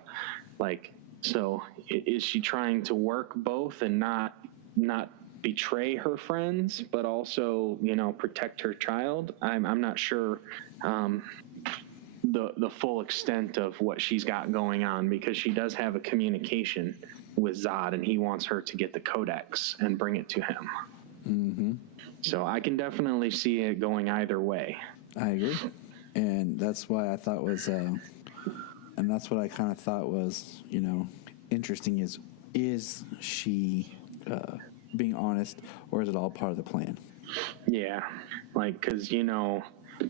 Like, so is she trying to work both and not betray her friends, but also, protect her child? I'm not sure the full extent of what she's got going on, because she does have a communication with Zod, and he wants her to get the codex and bring it to him. Mm-hmm. So I can definitely see it going either way. I agree. And that's why I thought was, and that's what I kind of thought was, interesting is she being honest, or is it all part of the plan? Yeah. Like, cause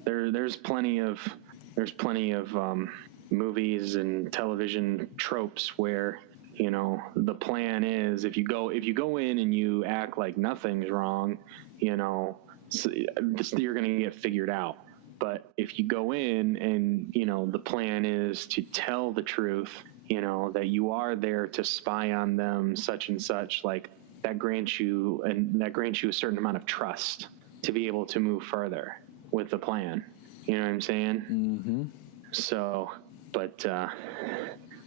there's plenty of movies and television tropes where, the plan is, if you go in and you act like nothing's wrong, you're going to get figured out. But if you go in and, the plan is to tell the truth, that you are there to spy on them, such and such, like, that grants you a certain amount of trust to be able to move further with the plan. You know what I'm saying? Mm-hmm. So, but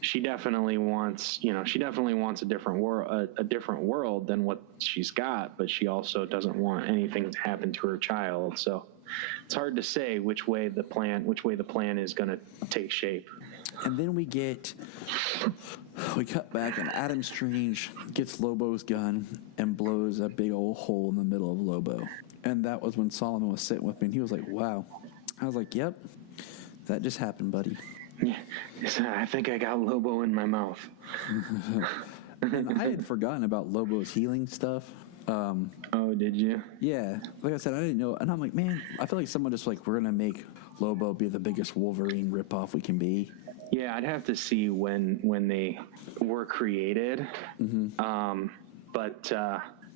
she definitely wants a different world than what she's got, but she also doesn't want anything to happen to her child. So it's hard to say which way the plan is going to take shape. And then we cut back, and Adam Strange gets Lobo's gun and blows a big old hole in the middle of Lobo. And that was when Solomon was sitting with me, and he was like, wow. I was like, yep, that just happened, buddy. Yeah, I think I got Lobo in my mouth. And I had forgotten about Lobo's healing stuff. Oh, did you? Yeah. Like I said, I didn't know. And I'm like, man, I feel like someone just like, we're going to make Lobo be the biggest Wolverine ripoff we can be. Yeah, I'd have to see when they were created. Mm-hmm. But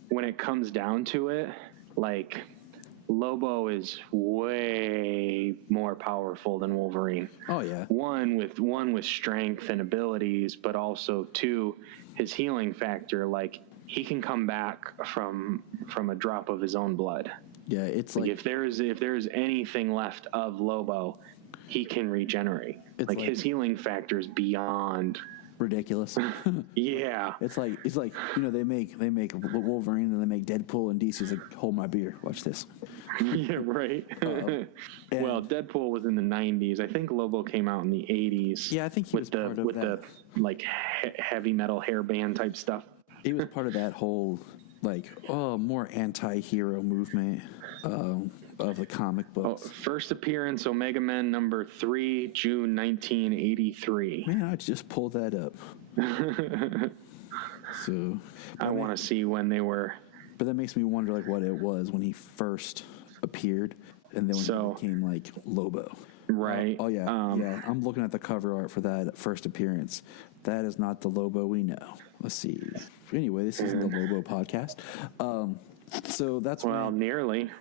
when it comes down to it, like, Lobo is way more powerful than Wolverine. Oh yeah. One with strength and abilities, but also two, his healing factor. Like, he can come back from a drop of his own blood. Yeah, it's like if there's anything left of Lobo, he can regenerate. Like, his healing factor is beyond ridiculous. Yeah. It's like they make Wolverine and they make Deadpool, and DC's like, hold my beer, watch this. Yeah, right. Well, Deadpool was in the 90s. I think Lobo came out in the 80s. Yeah, I think he was part of that. The like heavy metal hairband type stuff. He was part of that whole more anti-hero movement of the comic books. First appearance, Omega Men number 3, June 1983. Man, I just pulled that up. So I want to see when they were But that makes me wonder, like, what it was when he first appeared, and then when he became, like, Lobo. Right. Oh, yeah. Yeah. I'm looking at the cover art for that first appearance. That is not the Lobo we know. Let's see. Anyway, this isn't the Lobo podcast. So that's nearly.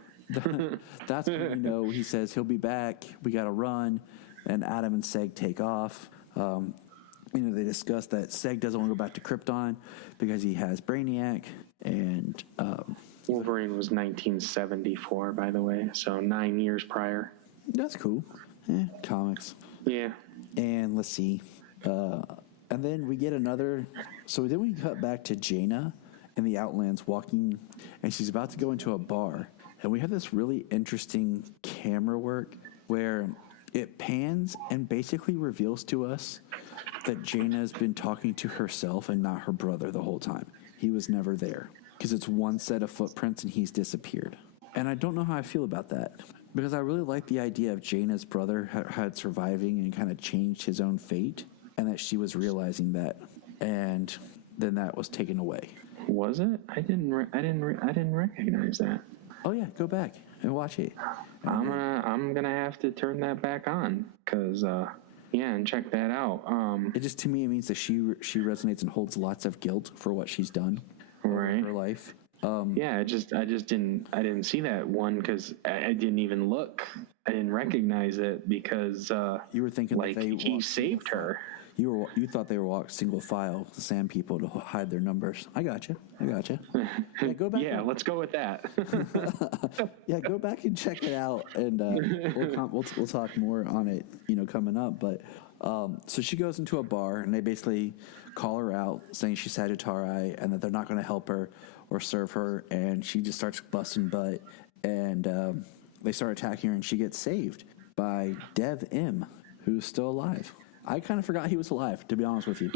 That's when we know he says he'll be back. We got to run, and Adam and Seg take off. They discuss that Seg doesn't want to go back to Krypton because he has Brainiac, and Wolverine was 1974, by the way, so 9 years prior. That's cool. Comics. Yeah. And let's see. And then we get another. So then we cut back to Jaina in the Outlands walking, and she's about to go into a bar. And we have this really interesting camera work where it pans and basically reveals to us that Jaina's been talking to herself and not her brother the whole time. He was never there because it's one set of footprints and he's disappeared. And I don't know how I feel about that because I really like the idea of Jaina's brother had surviving and kind of changed his own fate, and that she was realizing that, and then that was taken away. Was it? I didn't recognize that. Oh yeah, go back and watch it. I'm gonna have to turn that back on because and check that out. It just, to me, it means that she resonates and holds lots of guilt for what she's done in her life. I just didn't see that one because I didn't even look. I didn't recognize it because you were thinking like he saved her. You thought they were single file Sand people to hide their numbers. I gotcha. Yeah, go back. Let's go with that. Yeah, go back and check it out, and we'll talk more on it, coming up. But so she goes into a bar, and they basically call her out, saying she's Sagittari, and that they're not going to help her or serve her, and she just starts busting butt, and they start attacking her, and she gets saved by Dev M, who's still alive. I kind of forgot he was alive, to be honest with you.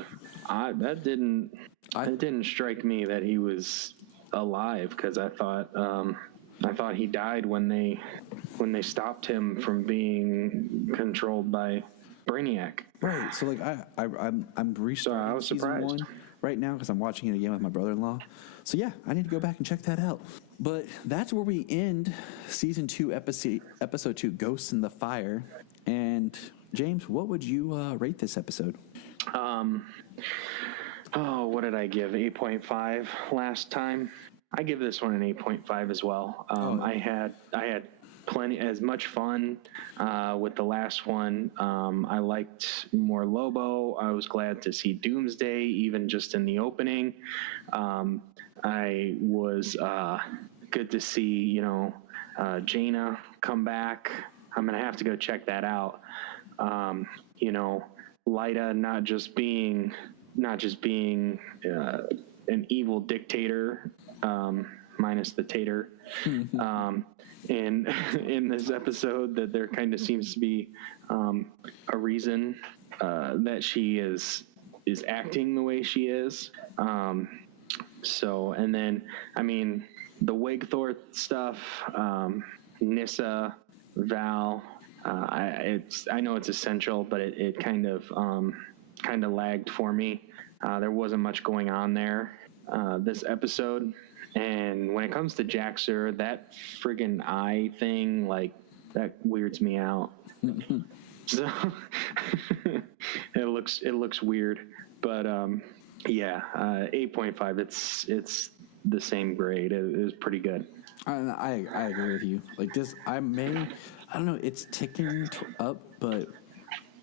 It didn't strike me that he was alive because I thought he died when they stopped him from being controlled by Brainiac. Right. So like I'm restarting. I was season surprised 1 right now because I'm watching it again with my brother-in-law. So yeah, I need to go back and check that out. But that's where we end season 2, episode 2, Ghosts in the Fire. And James, what would you rate this episode? What did I give? 8.5 last time. I give this one an 8.5 as well. I had plenty, as much fun with the last one. I liked more Lobo. I was glad to see Doomsday, even just in the opening. I was good to see, Jaina come back. I'm gonna have to go check that out. Lyta not just being an evil dictator, minus the tater. And in this episode, that there kind of seems to be a reason that she is acting the way she is. And then, the Wigthorpe stuff, Nyssa, Val. I know it's essential, but it kind of lagged for me. There wasn't much going on there this episode. And when it comes to Jaxer, that friggin' eye thing, like, that weirds me out. So it looks weird, but 8.5. It's the same grade. It was pretty good. I agree with you. Like this, I don't know. It's ticking up, but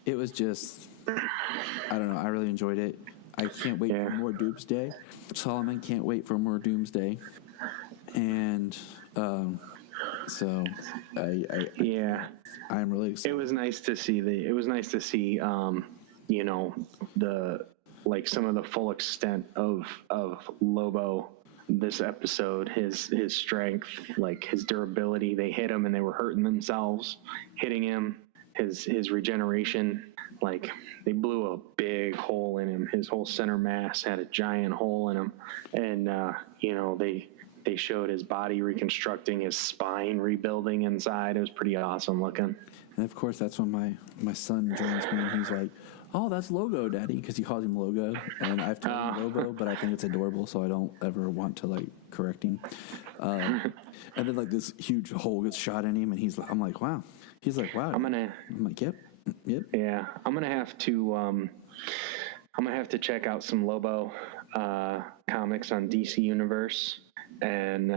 it was just, I don't know. I really enjoyed it. I can't wait for more Doomsday. Solomon can't wait for more Doomsday. And I'm really excited. It was nice to see some of the full extent of Lobo this episode, his strength, like his durability. They hit him and they were hurting themselves hitting him. His regeneration, like they blew a big hole in him. His whole center mass had a giant hole in him, and they showed his body reconstructing, his spine rebuilding inside. It was pretty awesome looking. And of course, that's when my son joins me, and he's like, "Oh, that's Logo, Daddy," because he calls him Logo, and I've told him Lobo, but I think it's adorable, so I don't ever want to like correct him. And then like this huge hole gets shot in him, and I'm like, "Wow." He's like, "Wow." I'm like, "Yep." Yeah, I'm gonna have to check out some Lobo comics on DC Universe, and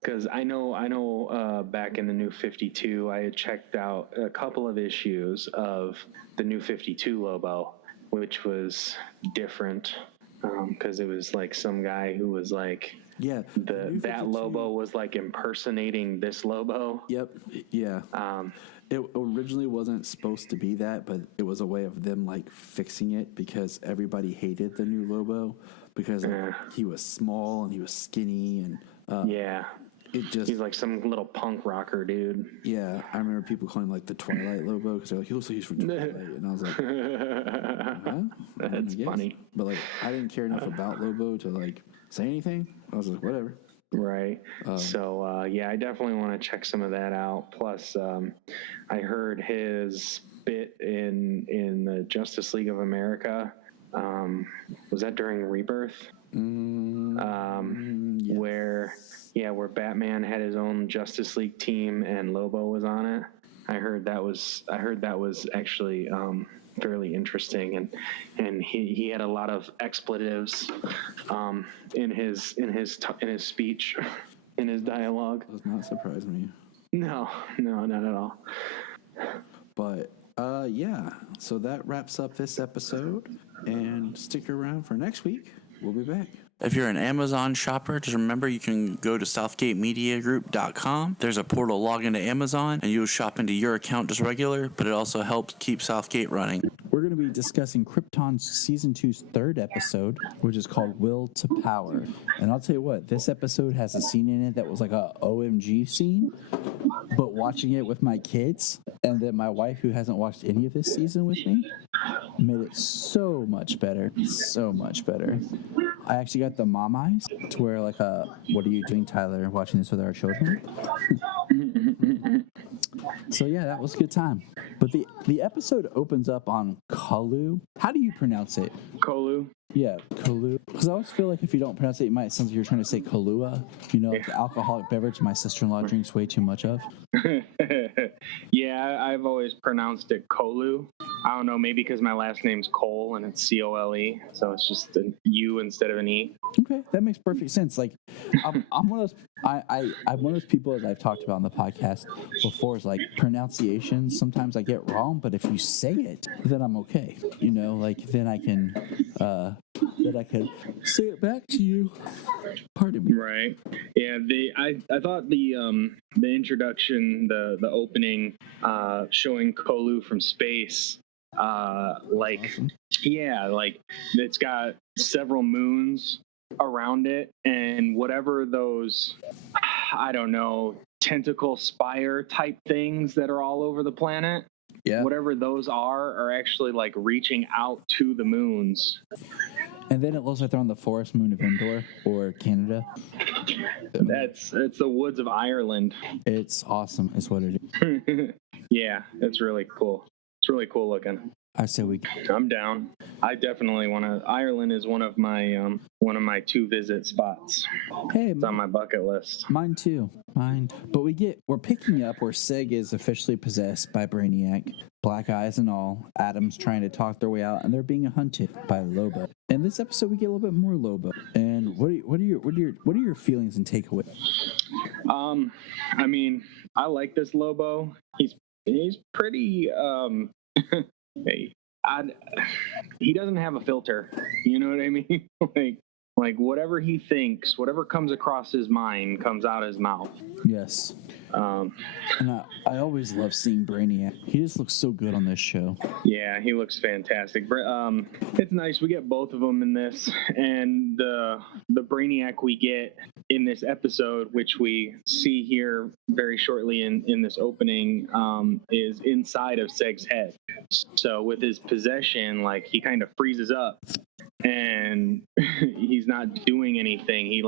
because I know back in the New 52, I had checked out a couple of issues of the New 52 Lobo, which was different because it was like some guy who was like, yeah, that Lobo was like impersonating this Lobo. Yep. Yeah. It originally wasn't supposed to be that, but it was a way of them like fixing it because everybody hated the new Lobo because he was small and he was skinny and he's like some little punk rocker dude. Yeah, I remember people calling him like the Twilight Lobo because they're like, he looks like he's from Twilight, and I was like, That's funny. But like, I didn't care enough about Lobo to like say anything. I was like, whatever. Right. So I definitely want to check some of that out. Plus, I heard his bit in the Justice League of America. Was that during Rebirth? Yes. Where Batman had his own Justice League team and Lobo was on it. I heard that was actually fairly interesting, and he had a lot of expletives in his speech, in his dialogue. Does not surprise me. No, not at all. But so that wraps up this episode, and stick around for next week. We'll be back. If you're an Amazon shopper, just remember you can go to southgatemediagroup.com. There's a portal, log into Amazon, and you'll shop into your account just regular, but it also helps keep Southgate running. We're going to be discussing Krypton's Season 2's third episode, which is called Will to Power. And I'll tell you what, this episode has a scene in it that was like a OMG scene, but watching it with my kids, and then my wife, who hasn't watched any of this season with me, made it so much better. So much better. I actually got the mom eyes to where like what are you doing, Tyler, watching this with our children? So yeah, that was a good time. But the episode opens up on Kolu. How do you pronounce it? Kolu. Yeah, Kolu. Because I always feel like if you don't pronounce it, it might sound like you're trying to say Kahlua. You know, like the alcoholic beverage my sister-in-law drinks way too much of. Yeah, I've always pronounced it Kolu. I don't know, maybe because my last name's Cole and it's Cole, so it's just a U instead of an E. Okay, that makes perfect sense. Like, I'm one of those. I'm one of those people, as I've talked about on the podcast before, is like pronunciations. Sometimes I get wrong, but if you say it, then I'm okay. You know, like then I can say it back to you. Pardon me. Right. Yeah. I thought the introduction, the opening, showing Kolu from space, Awesome. Yeah, like it's got several moons around it, and whatever those, I don't know, tentacle spire type things that are all over the planet. Yeah. Whatever those are actually like reaching out to the moons. And then it looks like they're on the forest moon of Endor or Canada. It's the woods of Ireland. It's awesome, is what it is. Yeah, it's really cool. It's really cool looking. I say I'm down. I definitely want to. Ireland is one of my 2 visit spots. Hey, it's on my bucket list. Mine too. Mine. But we're picking up where Seg is officially possessed by Brainiac, black eyes and all. Adam's trying to talk their way out, and they're being hunted by Lobo. In this episode, we get a little bit more Lobo. And what are your feelings and takeaways? I mean, I like this Lobo. He's pretty. He doesn't have a filter. You know what I mean? like whatever he thinks, whatever comes across his mind comes out his mouth. Yes. And I always love seeing Brainiac. He just looks so good on this show. Yeah, he looks fantastic. It's nice we get both of them in this, and the Brainiac we get in this episode, which we see here very shortly in this opening, is inside of Seg's head. So with his possession, like he kind of freezes up, and he's not doing anything. He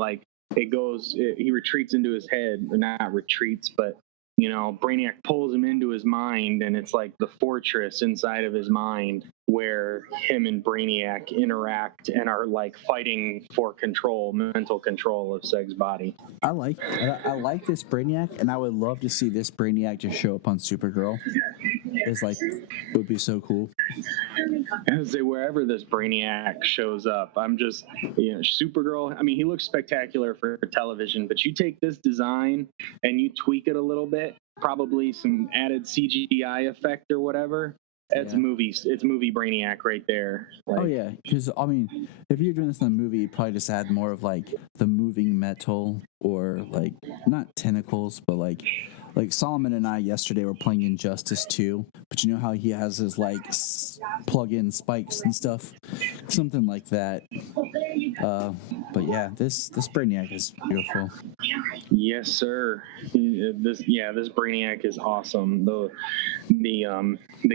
retreats into his head, or not retreats, but Brainiac pulls him into his mind, and it's like the fortress inside of his mind where him and Brainiac interact and are like fighting for mental control of Seg's body. I like this Brainiac, and I would love to see this Brainiac just show up on Supergirl. It's like, it would be so cool. I say wherever this Brainiac shows up, I'm just, Supergirl. I mean, he looks spectacular for television, but you take this design and you tweak it a little bit, probably some added CGI effect or whatever. It's movies. It's movie Brainiac right there. Oh yeah, because I mean, if you're doing this in a movie, you'd probably just add more of like the moving metal, or like not tentacles, but like Solomon and I yesterday were playing Injustice 2, but you know how he has his like plug-in spikes and stuff, something like that. But yeah, this Brainiac is beautiful. Yes, sir. This Brainiac is awesome. The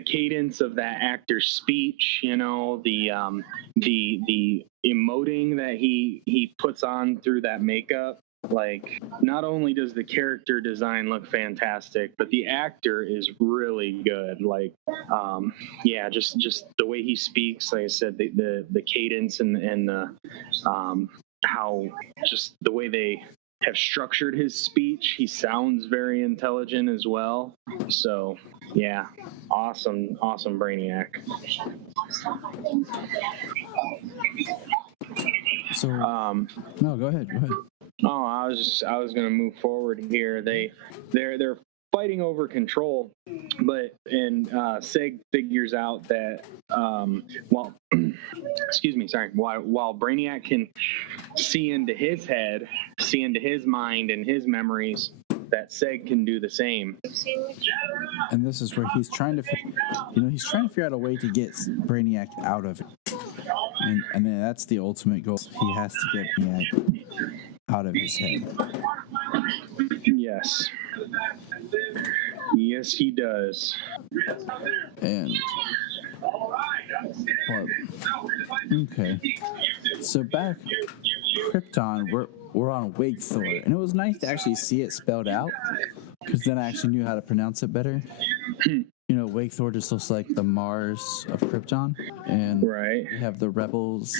cadence of that actor's speech, the emoting that he puts on through that makeup. Like, not only does the character design look fantastic, but the actor is really good. Like, just the way he speaks. Like I said, the cadence and the how just the way they have structured his speech. He sounds very intelligent as well. So, yeah, awesome Brainiac. So, no, go ahead. Oh, I was going to move forward here. They're fighting over control, but Seg figures out that while Brainiac can see into his head, see into his mind and his memories, that Seg can do the same. And this is where he's trying to figure out a way to get Brainiac out of it. And then that's the ultimate goal. He has to get Brainiac out of his head. Yes. Yes, he does. And okay. So back Krypton, we're on Wake Thor, and it was nice to actually see it spelled out, because then I actually knew how to pronounce it better. Wake Thor just looks like the Mars of Krypton, and right. We have the rebels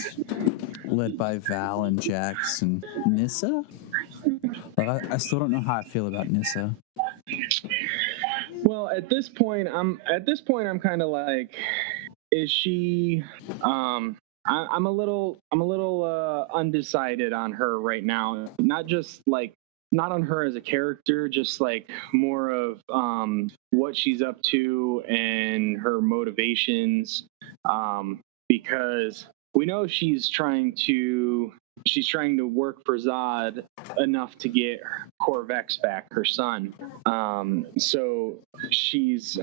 led by Val and Jax and Nyssa. Like, I still don't know how I feel about Nyssa. Well, at this point, I'm kind of like, is she? I'm a little undecided on her right now. Not on her as a character, just like more of what she's up to and her motivations. Because we know she's trying to work for Zod enough to get Korvex back, her son. So she's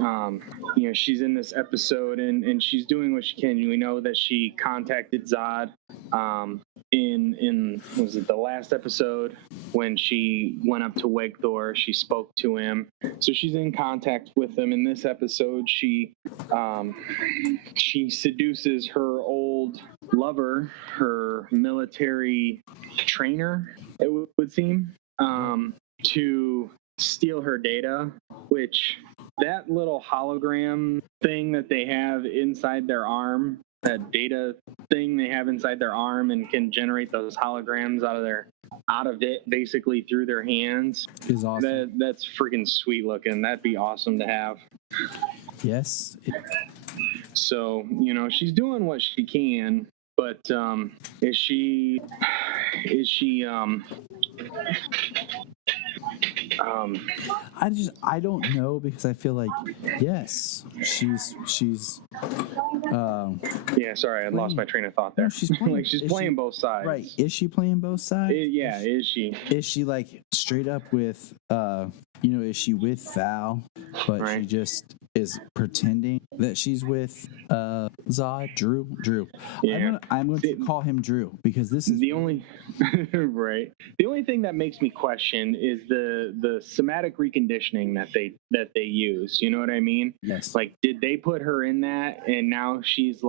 she's in this episode and she's doing what she can. We know that she contacted Zod in was it the last episode when she went up to Wake Thor. She spoke to him, so she's in contact with him. In this episode, she seduces her old lover, her military trainer, it would seem, to steal her data, which that little hologram thing that they have inside their arm, that data thing they have inside their arm and can generate those holograms out of it basically through their hands, is awesome. That's freaking sweet looking. That'd be awesome to have. Yes. So, she's doing what she can, but is she I don't know, because I feel like, yes, she's yeah, sorry, I lost my train of thought there. No, she's playing, she's playing both sides. Right. Is she playing both sides? Is she? Is she like straight up with is she with Val, but right. She just is pretending that she's with Zod, Drew. Yeah. I'm going to call him Drew, because this is the only right. The only thing that makes me question is the somatic reconditioning that they use. You know what I mean? Yes. Like, did they put her in that, and now she's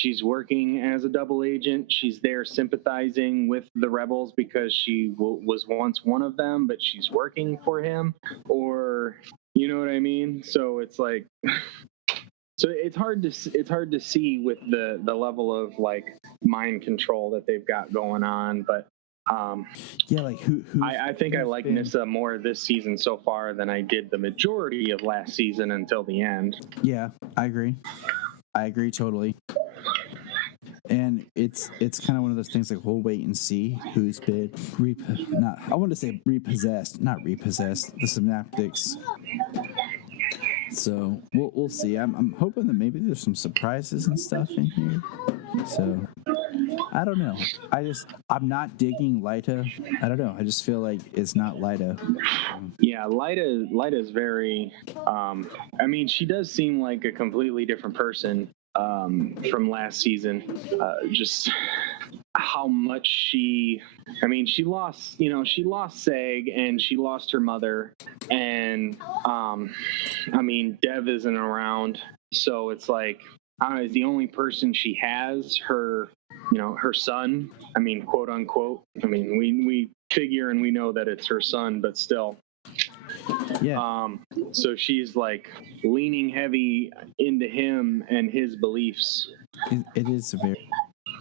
she's working as a double agent. She's there sympathizing with the rebels because she was once one of them, but she's working for him, or you know what I mean? So it's like, so it's hard to see with the level of like mind control that they've got going on, but. Yeah, like I think I like Nyssa more this season so far than I did the majority of last season until the end. Yeah, I agree totally. And it's kind of one of those things like we'll wait and see who's been repossessed, not repossessed, the synaptics. So we'll see. I'm hoping that maybe there's some surprises and stuff in here. So I don't know. I'm not digging Lyta. I don't know. I just feel like it's not Lyta. Yeah, Lyta's very. I mean, she does seem like a completely different person from last season. Just how much she lost. She lost Seg and she lost her mother, and Dev isn't around, so it's like. Is the only person she has her son. I mean, quote unquote. I mean, we figure and we know that it's her son, but still. Yeah. So she's like leaning heavy into him and his beliefs. It is very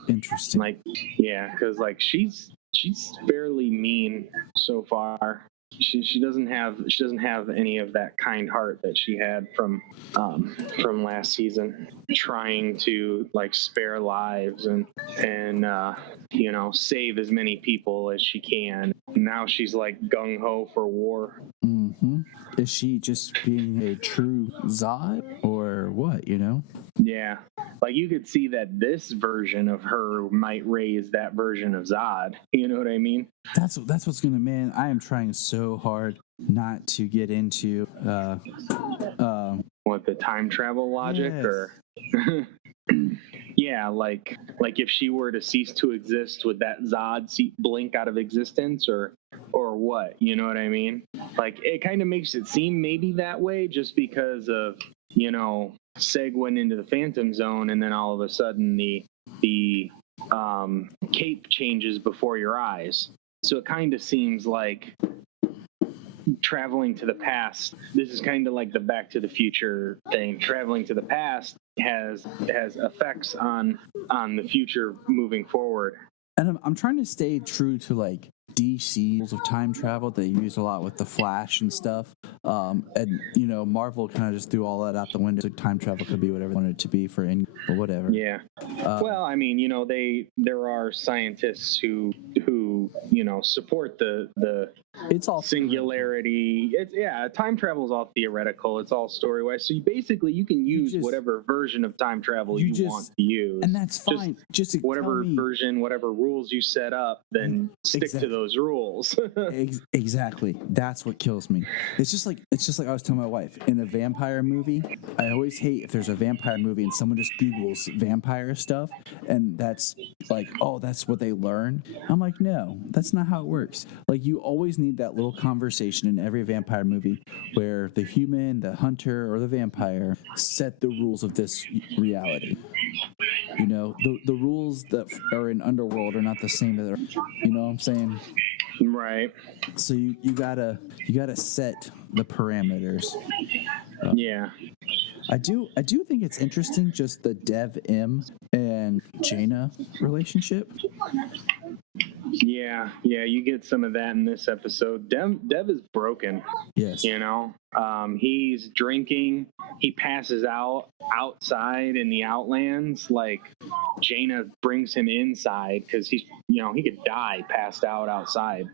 interesting. Like, yeah, because like she's fairly mean so far. She doesn't have any of that kind heart that she had from last season, trying to like spare lives and save as many people as she can. Now she's like gung ho for war. Mm-hmm. Is she just being a true Zod or what? Yeah, like you could see that this version of her might raise that version of Zod. You know what I mean? That's what's gonna, man. I am trying so hard not to get into what, the time travel logic? Yes. Or yeah, like if she were to cease to exist, would that Zod blink out of existence or what? You know what I mean? Like it kind of makes it seem maybe that way just because of Seg went into the Phantom Zone, and then all of a sudden the cape changes before your eyes. So it kind of seems like traveling to the past. This is kind of like the Back to the Future thing. Traveling to the past has effects on the future moving forward. And I'm trying to stay true to like DC rules of time travel that you use a lot with the Flash and stuff. And Marvel kind of just threw all that out the window. So time travel could be whatever they wanted it to be for any, but whatever. Yeah. Well, I mean, there are scientists who support the it's all singularity. Time travel is all theoretical. It's all story wise. So you can use whatever version of time travel you want to use, and that's fine. Just whatever version, whatever rules you set up, then stick to those rules. Exactly. That's what kills me. It's just like I was telling my wife in a vampire movie. I always hate if there's a vampire movie and someone just Googles vampire stuff, and that's like, oh, that's what they learn. I'm like, no, that's not how it works. Like, you always need that little conversation in every vampire movie where the human, the hunter, or the vampire set the rules of this reality. The rules that are in Underworld are not the same as, you know what I'm saying? Right. So you gotta set the parameters. Yeah. I do think it's interesting, just the Dev M and Jaina relationship. Yeah, you get some of that in this episode. Dev is broken. Yes. He's drinking. He passes out outside in the Outlands. Like, Jaina brings him inside because he could die passed out outside.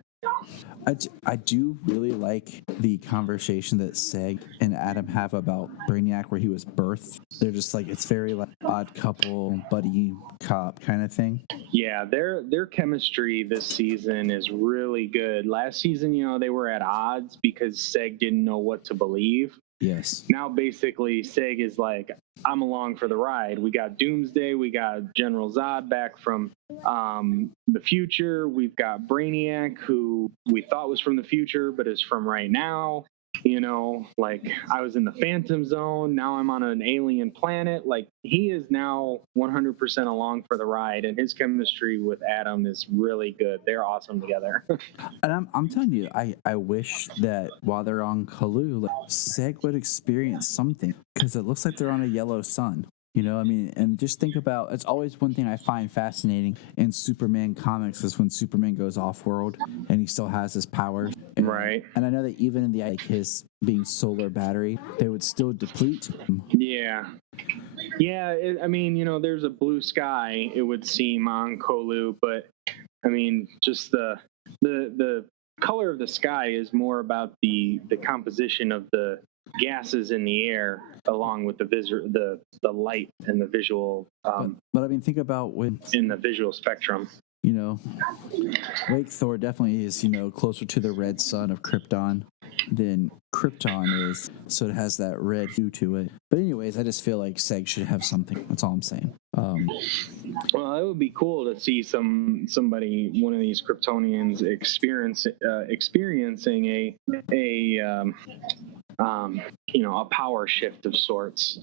I do really like the conversation that Seg and Adam have about Brainiac, where he was birthed. They're just like, it's very like odd couple, buddy cop kind of thing. Yeah, their chemistry this season is really good. Last season, they were at odds because Seg didn't know what to believe. Yes. Now, basically, Seg is like, I'm along for the ride. We got Doomsday. We got General Zod back from the future. We've got Brainiac, who we thought was from the future, but is from right now. like I was in the Phantom Zone. Now I'm on an alien planet. Like he is now 100% along for the ride, and his chemistry with Adam is really good. They're awesome together. And I'm telling you, I wish that while they're on Kalu, like, Seg would experience something, because it looks like they're on a yellow sun. And just think about, it's always one thing I find fascinating in Superman comics is when Superman goes off-world and he still has his powers. Right. And I know that even in his being solar battery, they would still deplete him. Yeah. Yeah, there's a blue sky, it would seem, on Kolu, but, just the color of the sky is more about the composition of the gases in the air, along with the light and the visual. But think about when in the visual spectrum. Lake Thor definitely is, closer to the red sun of Krypton than Krypton is, so it has that red hue to it. But anyways, I just feel like Seg should have something. That's all I'm saying. Well, it would be cool to see one of these Kryptonians experiencing a power shift of sorts,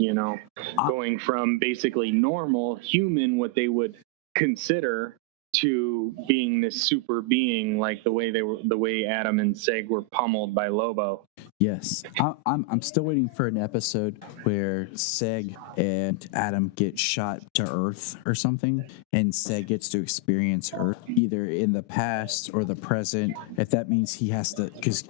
going from basically normal human, what they would consider, to being this super being, like the way Adam and Seg were pummeled by Lobo. Yes, I'm still waiting for an episode where Seg and Adam get shot to Earth or something, and Seg gets to experience Earth either in the past or the present. If that means he has to, because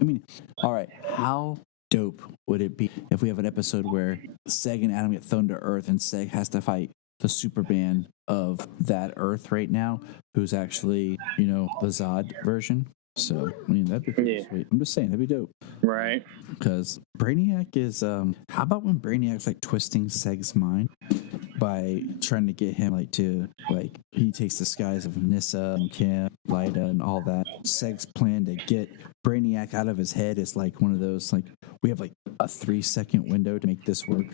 all right, how dope would it be if we have an episode where Seg and Adam get thrown to Earth and Seg has to fight the Superman of that Earth right now, who's actually, the Zod version. So, that'd be pretty sweet. I'm just saying, that'd be dope. Right. Because Brainiac is, how about when Brainiac's, twisting Seg's mind by trying to get him, he takes the skies of Nyssa and Kim, Lyda, and all that. Seg's plan to get Brainiac out of his head is, one of those, we have, a 3-second window to make this work.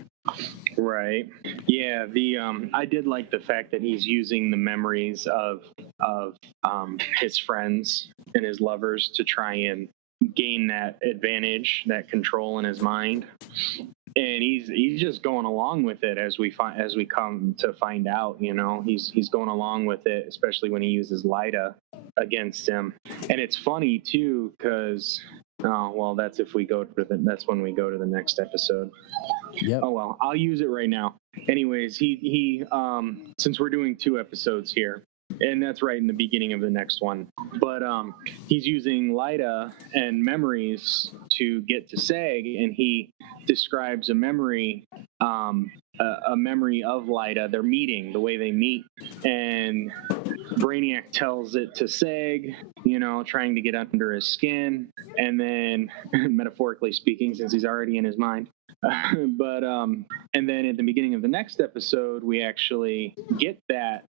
Right. Yeah. I did like the fact that he's using the memories of his friends and his lovers to try and gain that advantage, that control in his mind. And he's just going along with it as we come to find out. He's going along with it, especially when he uses Lyda against him. And it's funny too, because that's when we go to the next episode. Yep. Oh well, I'll use it right now. Anyways, he since we're doing 2 episodes here, and that's right in the beginning of the next one. But he's using Lyda and memories to get to Seg, and he describes a memory of Lyda, their meeting, the way they meet, and Brainiac tells it to Seg, trying to get under his skin, and then, metaphorically speaking, since he's already in his mind. But and then at the beginning of the next episode, we actually get that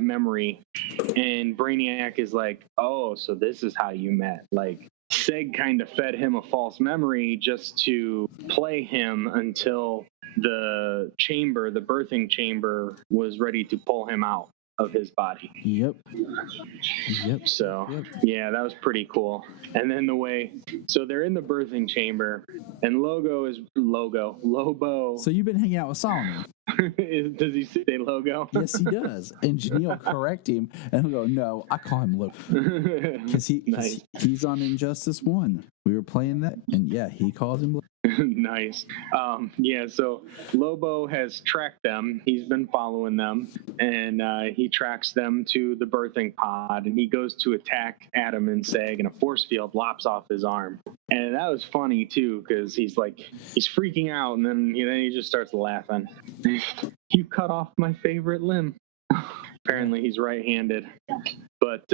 memory, and Brainiac is like, oh, so this is how you met. Seg kind of fed him a false memory just to play him until the birthing chamber was ready to pull him out of his body. Yep. So, yeah, that was pretty cool. And then so they're in the birthing chamber, and Lobo. So you've been hanging out with Solomon. Does he say Logo? Yes, he does. And Junia will correct him, and he'll go, no, I call him Lobo. Because he's on Injustice 1. We were playing that, and yeah, he calls him Lobo. Nice. So Lobo has tracked them. He's been following them, and he tracks them to the birthing pod, and he goes to attack Adam and Seg, and a force field lops off his arm. And that was funny, too, because he's freaking out, and then he just starts laughing. You cut off my favorite limb. Apparently he's right-handed. But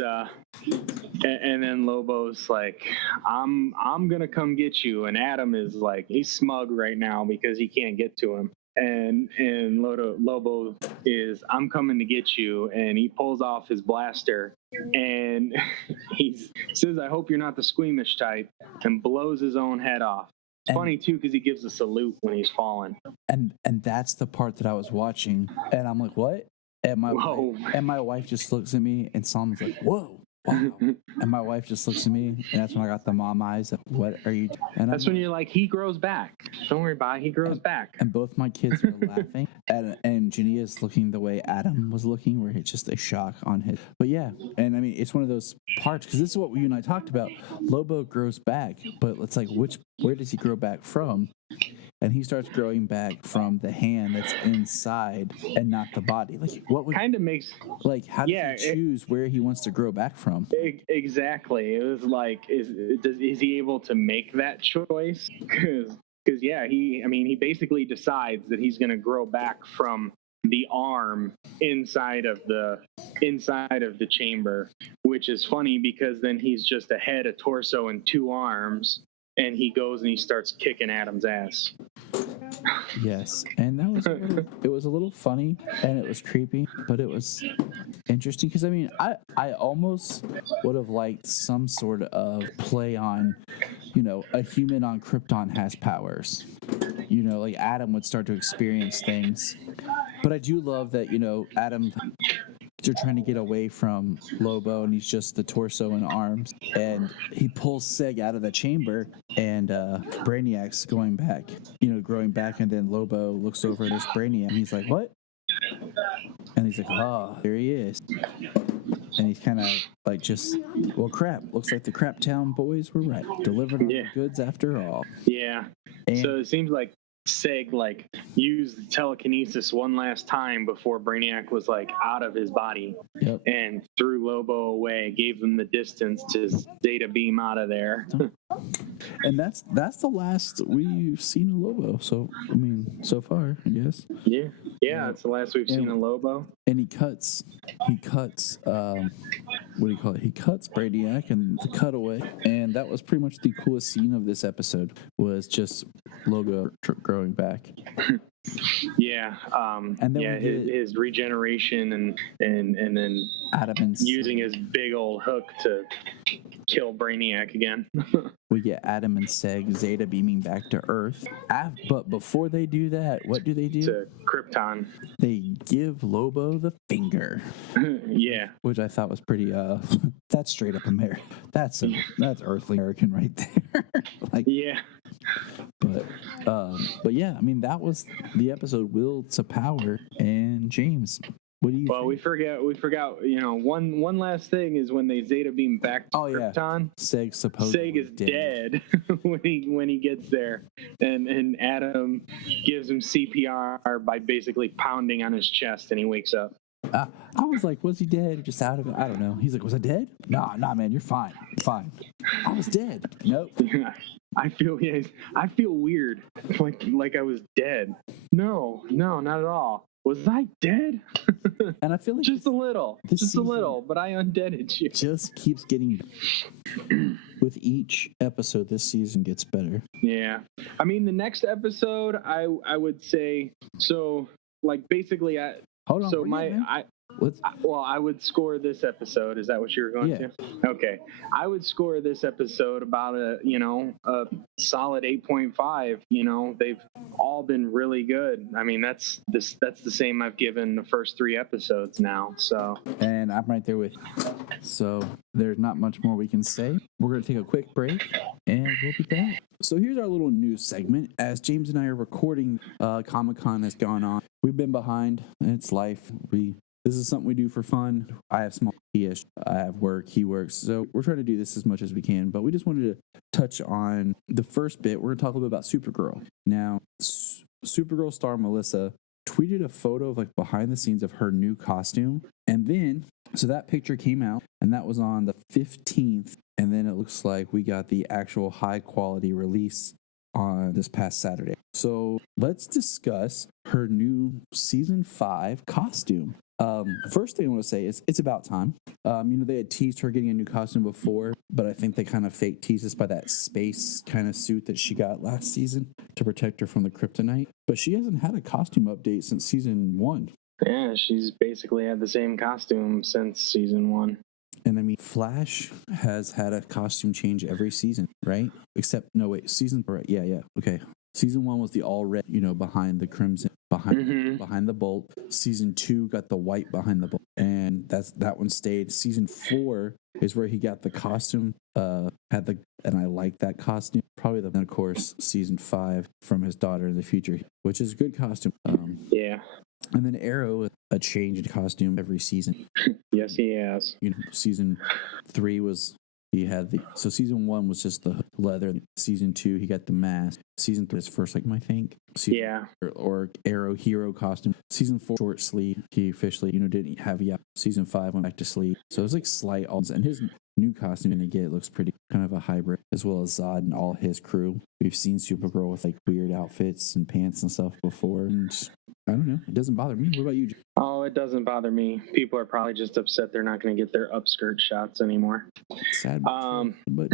and then Lobo's like, I'm gonna come get you, and Adam is he's smug right now because he can't get to him. And Lobo is, I'm coming to get you, and he pulls off his blaster, and he says, I hope you're not the squeamish type, and blows his own head off. It's funny too because he gives a salute when he's falling. And that's the part that I was watching, and I'm like, what? And my wife just looks at me, and Solomon's like, whoa. wow. And my wife just looks at me, and that's when I got the mom eyes. What are you? And That's when you're like, he grows back. Don't worry about it. He grows back. And both my kids are laughing, and Junia's looking the way Adam was looking, where it's just a shock on his. But yeah, and I mean, it's one of those parts, because this is what you and I talked about. Lobo grows back, but it's like, where does he grow back from? And he starts growing back from the hand that's inside and not the body. Like, what would kind of makes like? How does he choose where he wants to grow back from? Exactly. It was like, is he able to make that choice? Because he basically decides that he's going to grow back from the arm inside of the chamber, which is funny because then he's just a head, a torso, and 2 arms. And he goes and he starts kicking Adam's ass. Yes, and that was it was a little funny and it was creepy, but it was interesting because I mean, I almost would have liked some sort of play on, a human on Krypton has powers. Like Adam would start to experience things. But I do love that, Adam, they're trying to get away from Lobo, and he's just the torso and arms. And he pulls Seg out of the chamber, and Brainiac's going back, growing back. And then Lobo looks over at his Brainiac, and he's like, what? And he's like, oh, there he is. And he's kind of like, well, crap. Looks like the Crap Town boys were right. Delivered on the goods after all. Yeah. And so it seems like Seg used telekinesis one last time before Brainiac was out of his body. Yep. And threw Lobo away, gave him the distance to Zeta beam out of there. And that's the last we've seen of Lobo. So I mean, so far, I guess. Yeah, it's the last we've seen of Lobo. And he cuts what do you call it? He cuts Brainiac and the cutaway, and that was pretty much the coolest scene of this episode. Was just Lobo growing back. Yeah, and then his regeneration and then Adam using his big old hook to kill Brainiac again. We get Adam and Seg Zeta beaming back to Earth. But before they do that, what do? To Krypton. They give Lobo the finger. Yeah. Which I thought was pretty, that's straight up American. That's earthly American right there. Yeah. But yeah, I mean, that was the episode, Will to Power. And James, what do you think? We forgot, one last thing is when they Zeta beam back to Krypton. Yeah. Seg is dead when he gets there. And Adam gives him CPR by basically pounding on his chest, and he wakes up. I was like, was he dead or just out of it? I don't know. He's like, was I dead? Nah, man, you're fine. Fine. I was dead. Nope. I feel weird. Like I was dead. No, not at all. Was I dead? And I feel like just a little, but I undeaded you. Just keeps getting with each episode. This season gets better. Yeah, I mean the next episode, I would say so. Basically, hold on. So I would score this episode. Is that what you were going to? Okay. I would score this episode about a solid 8.5. They've all been really good. I mean, that's the same I've given the first 3 episodes now. So. And I'm right there with you. So there's not much more we can say. We're going to take a quick break and we'll be back. So here's our little news segment. As James and I are recording, Comic-Con has gone on. We've been behind. It's life. This is something we do for fun. I have I have work. He works. So we're trying to do this as much as we can. But we just wanted to touch on the first bit. We're going to talk a little bit about Supergirl. Now, Supergirl star Melissa tweeted a photo of behind the scenes of her new costume. And then, so that picture came out, and that was on the 15th. And then it looks like we got the actual high quality release on this past Saturday. So let's discuss her new season 5 costume. First thing I want to say is it's about time. They had teased her getting a new costume before, but I think they kind of fake teased us by that space kind of suit that she got last season to protect her from the kryptonite. But she hasn't had a costume update since season 1. Yeah, she's basically had the same costume since season 1. And I mean, Flash has had a costume change every season, right? Except, no, wait, season, right? Yeah, okay. Season 1 was the all red, behind the crimson, behind the bolt. Season 2 got the white behind the bolt, and that one stayed. Season 4 is where he got the costume, and I like that costume. Probably then of course Season 5 from his daughter in the future, which is a good costume. Yeah. And then Arrow, a change in costume every season. Yes, he has. Season 3 was so season 1 was just the leather. Season 2 he got the mask. Season 3 is first, I think. Or Arrow hero costume. Season 4 short sleeve. He officially didn't have yet. Season 5 went back to sleeve. So it was like slight alts, and his new costume gonna get looks pretty kind of a hybrid, as well as Zod and all his crew. We've seen Supergirl with like weird outfits and pants and stuff before, and I don't know. It doesn't bother me. What about you, Jim? Oh, it doesn't bother me. People are probably just upset they're not going to get their upskirt shots anymore. Sad, but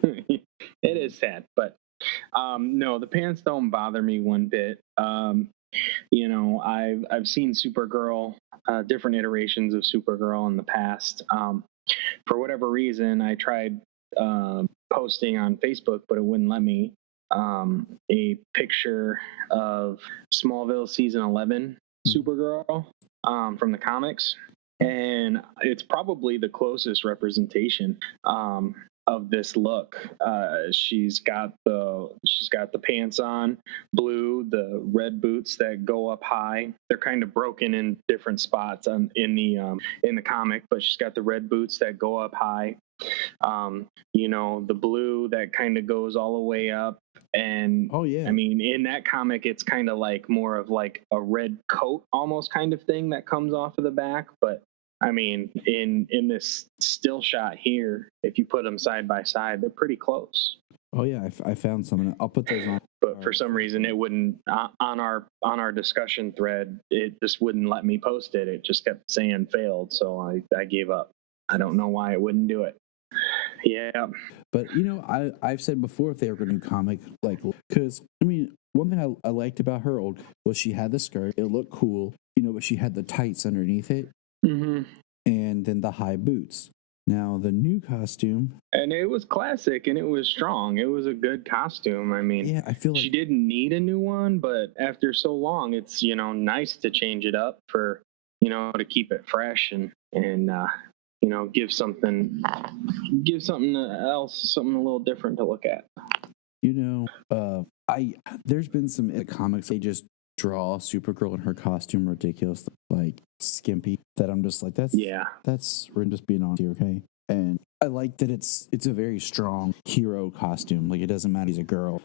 it is sad, but no, the pants don't bother me one bit. I've seen Supergirl, different iterations of Supergirl in the past. For whatever reason, I tried posting on Facebook, but it wouldn't let me. A picture of Smallville season 11 Supergirl from the comics, and it's probably the closest representation of this look. She's got the pants on, blue, the red boots that go up high. They're kind of broken in different spots in the comic, but she's got the red boots that go up high. The blue that kind of goes all the way up. And oh yeah, I mean, in that comic, it's kind of like more of like a red coat almost kind of thing that comes off of the back. But I mean, in this still shot here, if you put them side by side, they're pretty close. Oh yeah, I found some. I'll put those on. But for some reason, it wouldn't on our discussion thread. It just wouldn't let me post it. It just kept saying failed, so I gave up. I don't know why it wouldn't do it. Yeah. But, I've said before, if they were a new comic, because, one thing I liked about her old was she had the skirt. It looked cool, but she had the tights underneath it. Mm-hmm. And then the high boots. Now, the new costume. And it was classic and it was strong. It was a good costume. I mean, yeah, I feel like she didn't need a new one, but after so long, it's, nice to change it up for, to keep it fresh and give something else, something a little different to look at. There's been some comics, they just draw Supergirl in her costume ridiculous, like skimpy, that I'm just like, we're just being honest here, okay? And I like that it's a very strong hero costume. Like, it doesn't matter he's a girl.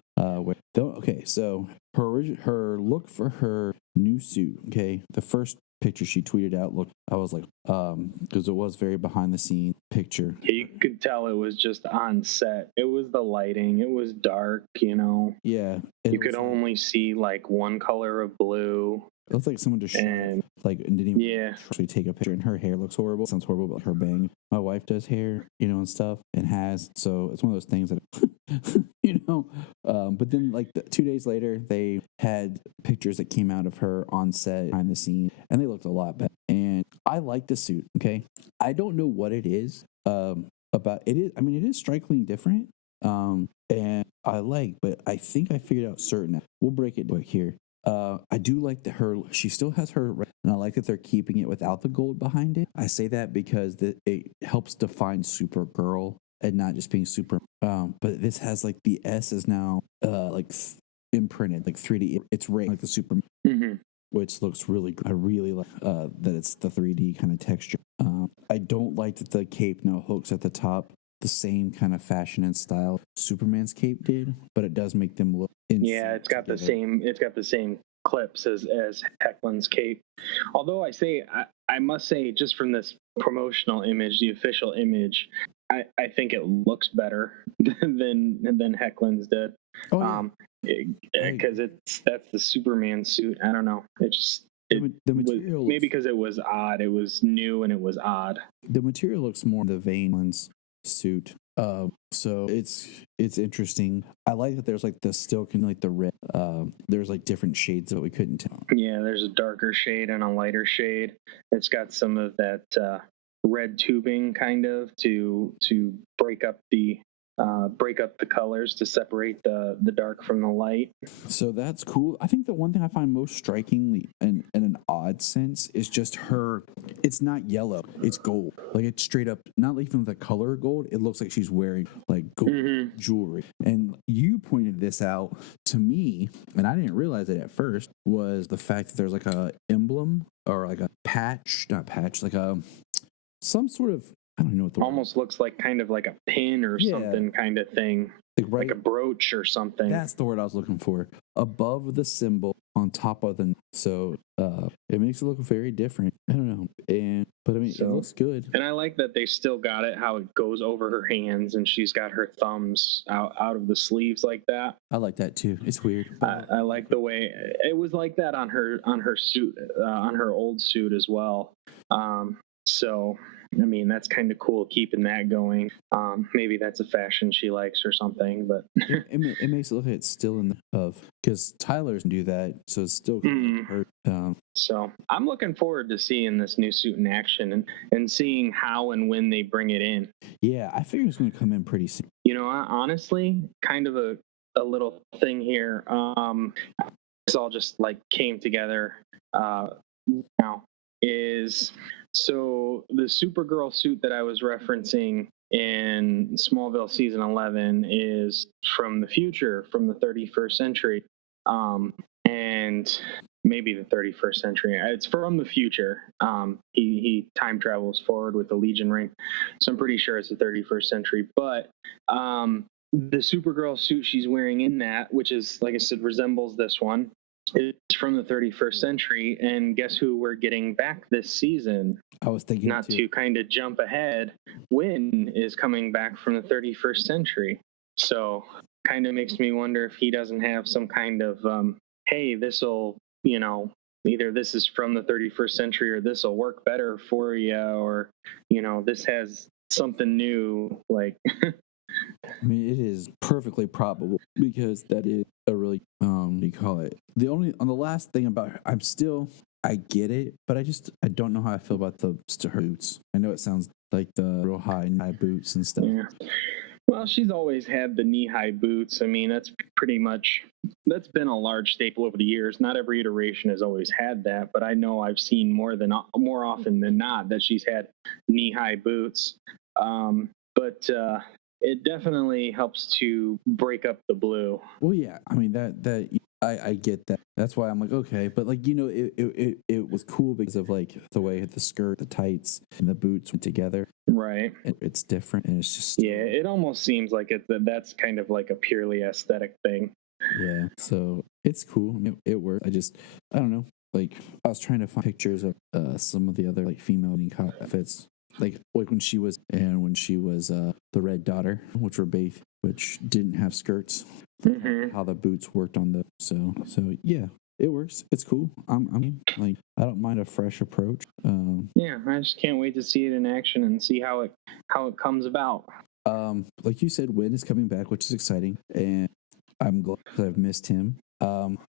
So her look for her new suit, okay? The first picture she tweeted out, I was like, because it was very behind the scenes picture. You could tell it was just on set. It was the lighting. It was dark, Yeah. You could only see like one color of blue. It looks like someone just and didn't even actually take a picture. And her hair looks horrible. It sounds horrible, but her bang. My wife does hair, and stuff, and so it's one of those things that, but then 2 days later, they had pictures that came out of her on set behind the scenes, and they looked a lot better. And I like the suit. Okay, I don't know what it is about it. It is strikingly different. And but I think I figured out certain. We'll break it quick here. I do like that she still has her, and I like that they're keeping it without the gold behind it. I say that because it helps define Supergirl and not just being super. But this has the S is now imprinted 3D. It's ring like the Superman, which looks really good. I really like that it's the 3D kind of texture. I don't like that the cape now hooks at the top the same kind of fashion and style Superman's cape did, but it does make them look insane. Yeah, it's got the same clips as Hecklin's cape. Although I must say, just from this promotional image, the official image, I think it looks better than Hecklin's did. Oh, yeah. Because that's the Superman suit. I don't know. The material maybe because it was odd. It was new and it was odd. The material looks more the Vane's suit. So it's interesting. I like that there's the still the red. There's different shades that we couldn't tell. Yeah, there's a darker shade and a lighter shade. It's got some of that red tubing kind of to break up the break up the colors to separate the dark from the light. So that's cool. I think the one thing I find most strikingly in an odd sense is just her. It's not yellow. It's gold. Like it's straight up, not even the color gold. It looks like she's wearing like gold jewelry. And you pointed this out to me, and I didn't realize it at first, was the fact that there's like a emblem or like a patch, not patch, like some sort of, I don't know what the almost looks like kind of like a pin or something kind of thing. Like a brooch or something. That's the word I was looking for. Above the symbol, on top of the, so it makes it look very different. I don't know, but I mean, it looks good. And I like that they still got it how it goes over her hands, and she's got her thumbs out of the sleeves like that. I like that too. It's weird. I like the way it was like that on her suit, on her old suit as well. So. I mean, that's kind of cool keeping that going. Maybe that's a fashion she likes or something, but it makes it look like it's still in the because Tyler's do that, so it's still hurt. So I'm looking forward to seeing this new suit in action and seeing how and when they bring it in. Yeah, I figure it's going to come in pretty soon. You know, honestly, kind of a little thing here. This all just like came together now is. So the Supergirl suit that I was referencing in Smallville season 11 is from the future, from the 31st century, and maybe the 31st century. It's from the future. He time travels forward with the Legion ring, so I'm pretty sure it's the 31st century. But the Supergirl suit she's wearing in that, which is, like I said, resembles this one, it's from the 31st century, and guess who we're getting back this season? I was thinking not to kind of jump ahead. Wynn is coming back from the 31st century, so kind of makes me wonder if he doesn't have some kind of hey, this'll, you know, either this is from the 31st century or this'll work better for you, or you know, this has something new, like. I mean, it is perfectly probable because that is a really, what do you call it? On the last thing about her, I get it, but I don't know how I feel about her boots. I know it sounds like the real high boots and stuff. Yeah. Well, she's always had the knee-high boots. I mean, that's been a large staple over the years. Not every iteration has always had that, but I know I've seen more often than not that she's had knee-high boots. But it definitely helps to break up the blue. Well, yeah, I mean that I get that. That's why I'm like, okay, but like, you know, it was cool because of like the way the skirt, the tights, and the boots went together. Right. It's different, and it's just it almost seems like that's kind of like a purely aesthetic thing. Yeah, so it's cool. I mean, it worked. I don't know. Like I was trying to find pictures of some of the other like female outfits. Like when she was the Red Daughter, which didn't have skirts. How the boots worked on the so yeah, it works. It's cool. I'm like, I don't mind a fresh approach. Yeah, I just can't wait to see it in action and see how it comes about. Like you said, Wynn is coming back, which is exciting, and I'm glad because I've missed him.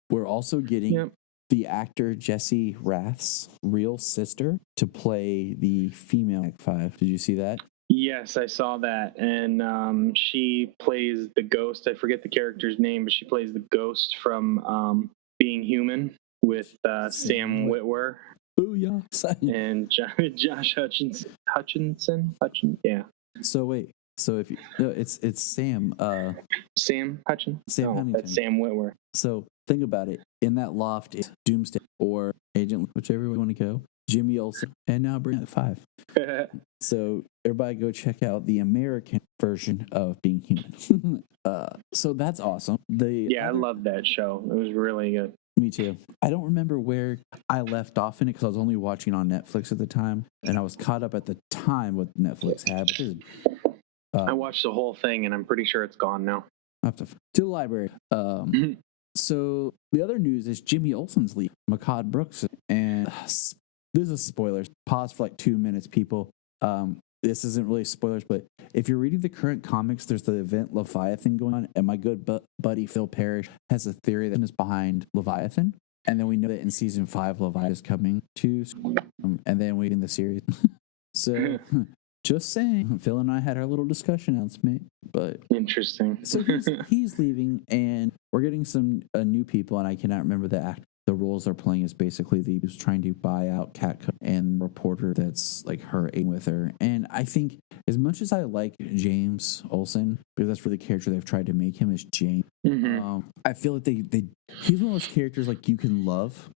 We're also getting the actor Jesse Rath's real sister to play the female Five. Did you see that? Yes, I saw that, and she plays the ghost. I forget the character's name, but she plays the ghost from Being Human with Sam Witwer. Booyah! And Josh Hutchinson. Yeah. So wait. So it's Sam. Sam Hutchinson. Sam Huntington. That's Sam Witwer. So think about it. In that loft is Doomsday or Agent, whichever we want to go. Jimmy Olsen, and now bring it 5. So everybody go check out the American version of Being Human. So that's awesome. I love that show. It was really good. Me too. I don't remember where I left off in it because I was only watching on Netflix at the time, and I was caught up at the time what Netflix had. I watched the whole thing, and I'm pretty sure it's gone now. I have to the library. So the other news is Jimmy Olsen's leaving, Makad Brooks, and this is spoilers. Pause for like 2 minutes, people. This isn't really spoilers, but if you're reading the current comics, there's the event Leviathan going on, and my good buddy Phil Parrish has a theory that is behind Leviathan. And then we know that in season 5, Leviathan is coming to, and then we in the series. So Just saying. Phil and I had our little discussion announcement, but Interesting. so he's leaving, and we're getting some new people, and I cannot remember the act. The roles they're playing is basically who's trying to buy out Catco and reporter that's like her aiding with her. And I think as much as I like James Olsen, because that's really the character they've tried to make him as James, I feel like he's one of those characters like you can love,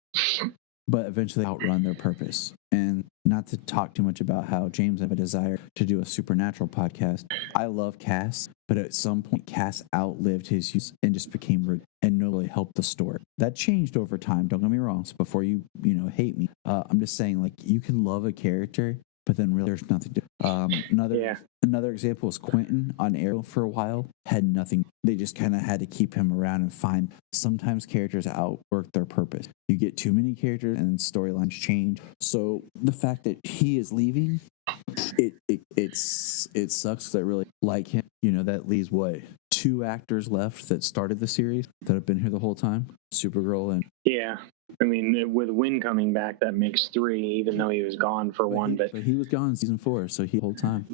but eventually outrun their purpose. And not to talk too much about how James have a desire to do a supernatural podcast. I love Cass, but at some point Cass outlived his use and just became and no really helped the story. That changed over time. Don't get me wrong. So before you hate me, I'm just saying like you can love a character, but then really there's nothing to Another example was Quentin on Arrow for a while, had nothing. They just kind of had to keep him around and find. Sometimes characters outwork their purpose. You get too many characters and storylines change. So the fact that he is leaving, it sucks because I really like him. That leaves two actors left that started the series that have been here the whole time, Supergirl and I mean, with Wynn coming back, that makes 3, even though he was gone for one. But he was gone in season 4, so he the whole time.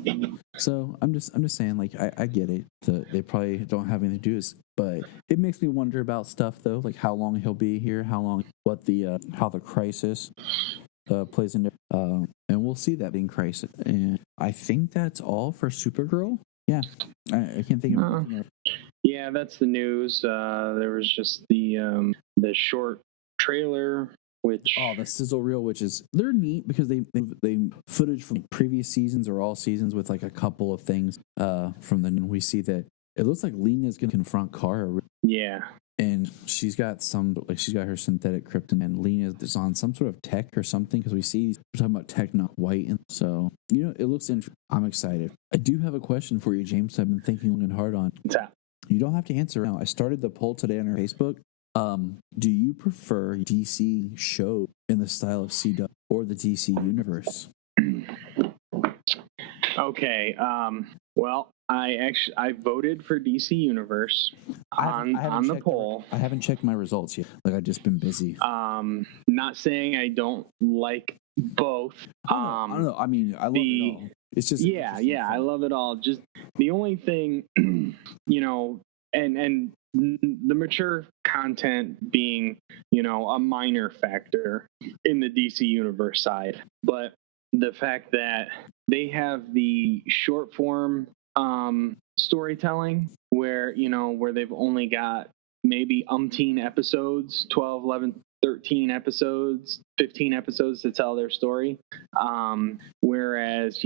So I'm just saying, like I get it. They probably don't have anything to do, but it makes me wonder about stuff though, like how long he'll be here, how the crisis plays into, and we'll see that being crisis. And I think that's all for Supergirl. Yeah, I can't think of anything else. Yeah, that's the news. There was just the short trailer, which the sizzle reel, which is they're neat because they footage from previous seasons or all seasons with like a couple of things from we see that it looks like Lena's gonna confront Kara. Yeah. And she's got her synthetic Krypton, and Lena is on some sort of tech or something because we're talking about tech, not white. And so, it looks interesting. I'm excited. I do have a question for you, James. I've been thinking long and hard on. What's that? You don't have to answer now. I started the poll today on our Facebook. Do you prefer DC show in the style of CW or the DC universe? Okay. Well, I voted for DC Universe on the poll. I haven't checked my results yet. Like I've just been busy. Not saying I don't like both. I don't know. I mean, I love it all. It's just I love it all. Just the only thing, and the mature content being, a minor factor in the DC Universe side, but the fact that they have the short form storytelling where they've only got maybe umpteen episodes, 12, 11, 13 episodes, 15 episodes to tell their story. Whereas,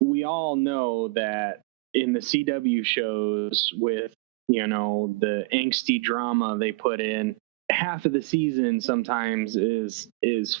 we all know that in the CW shows with, the angsty drama they put in, half of the season sometimes is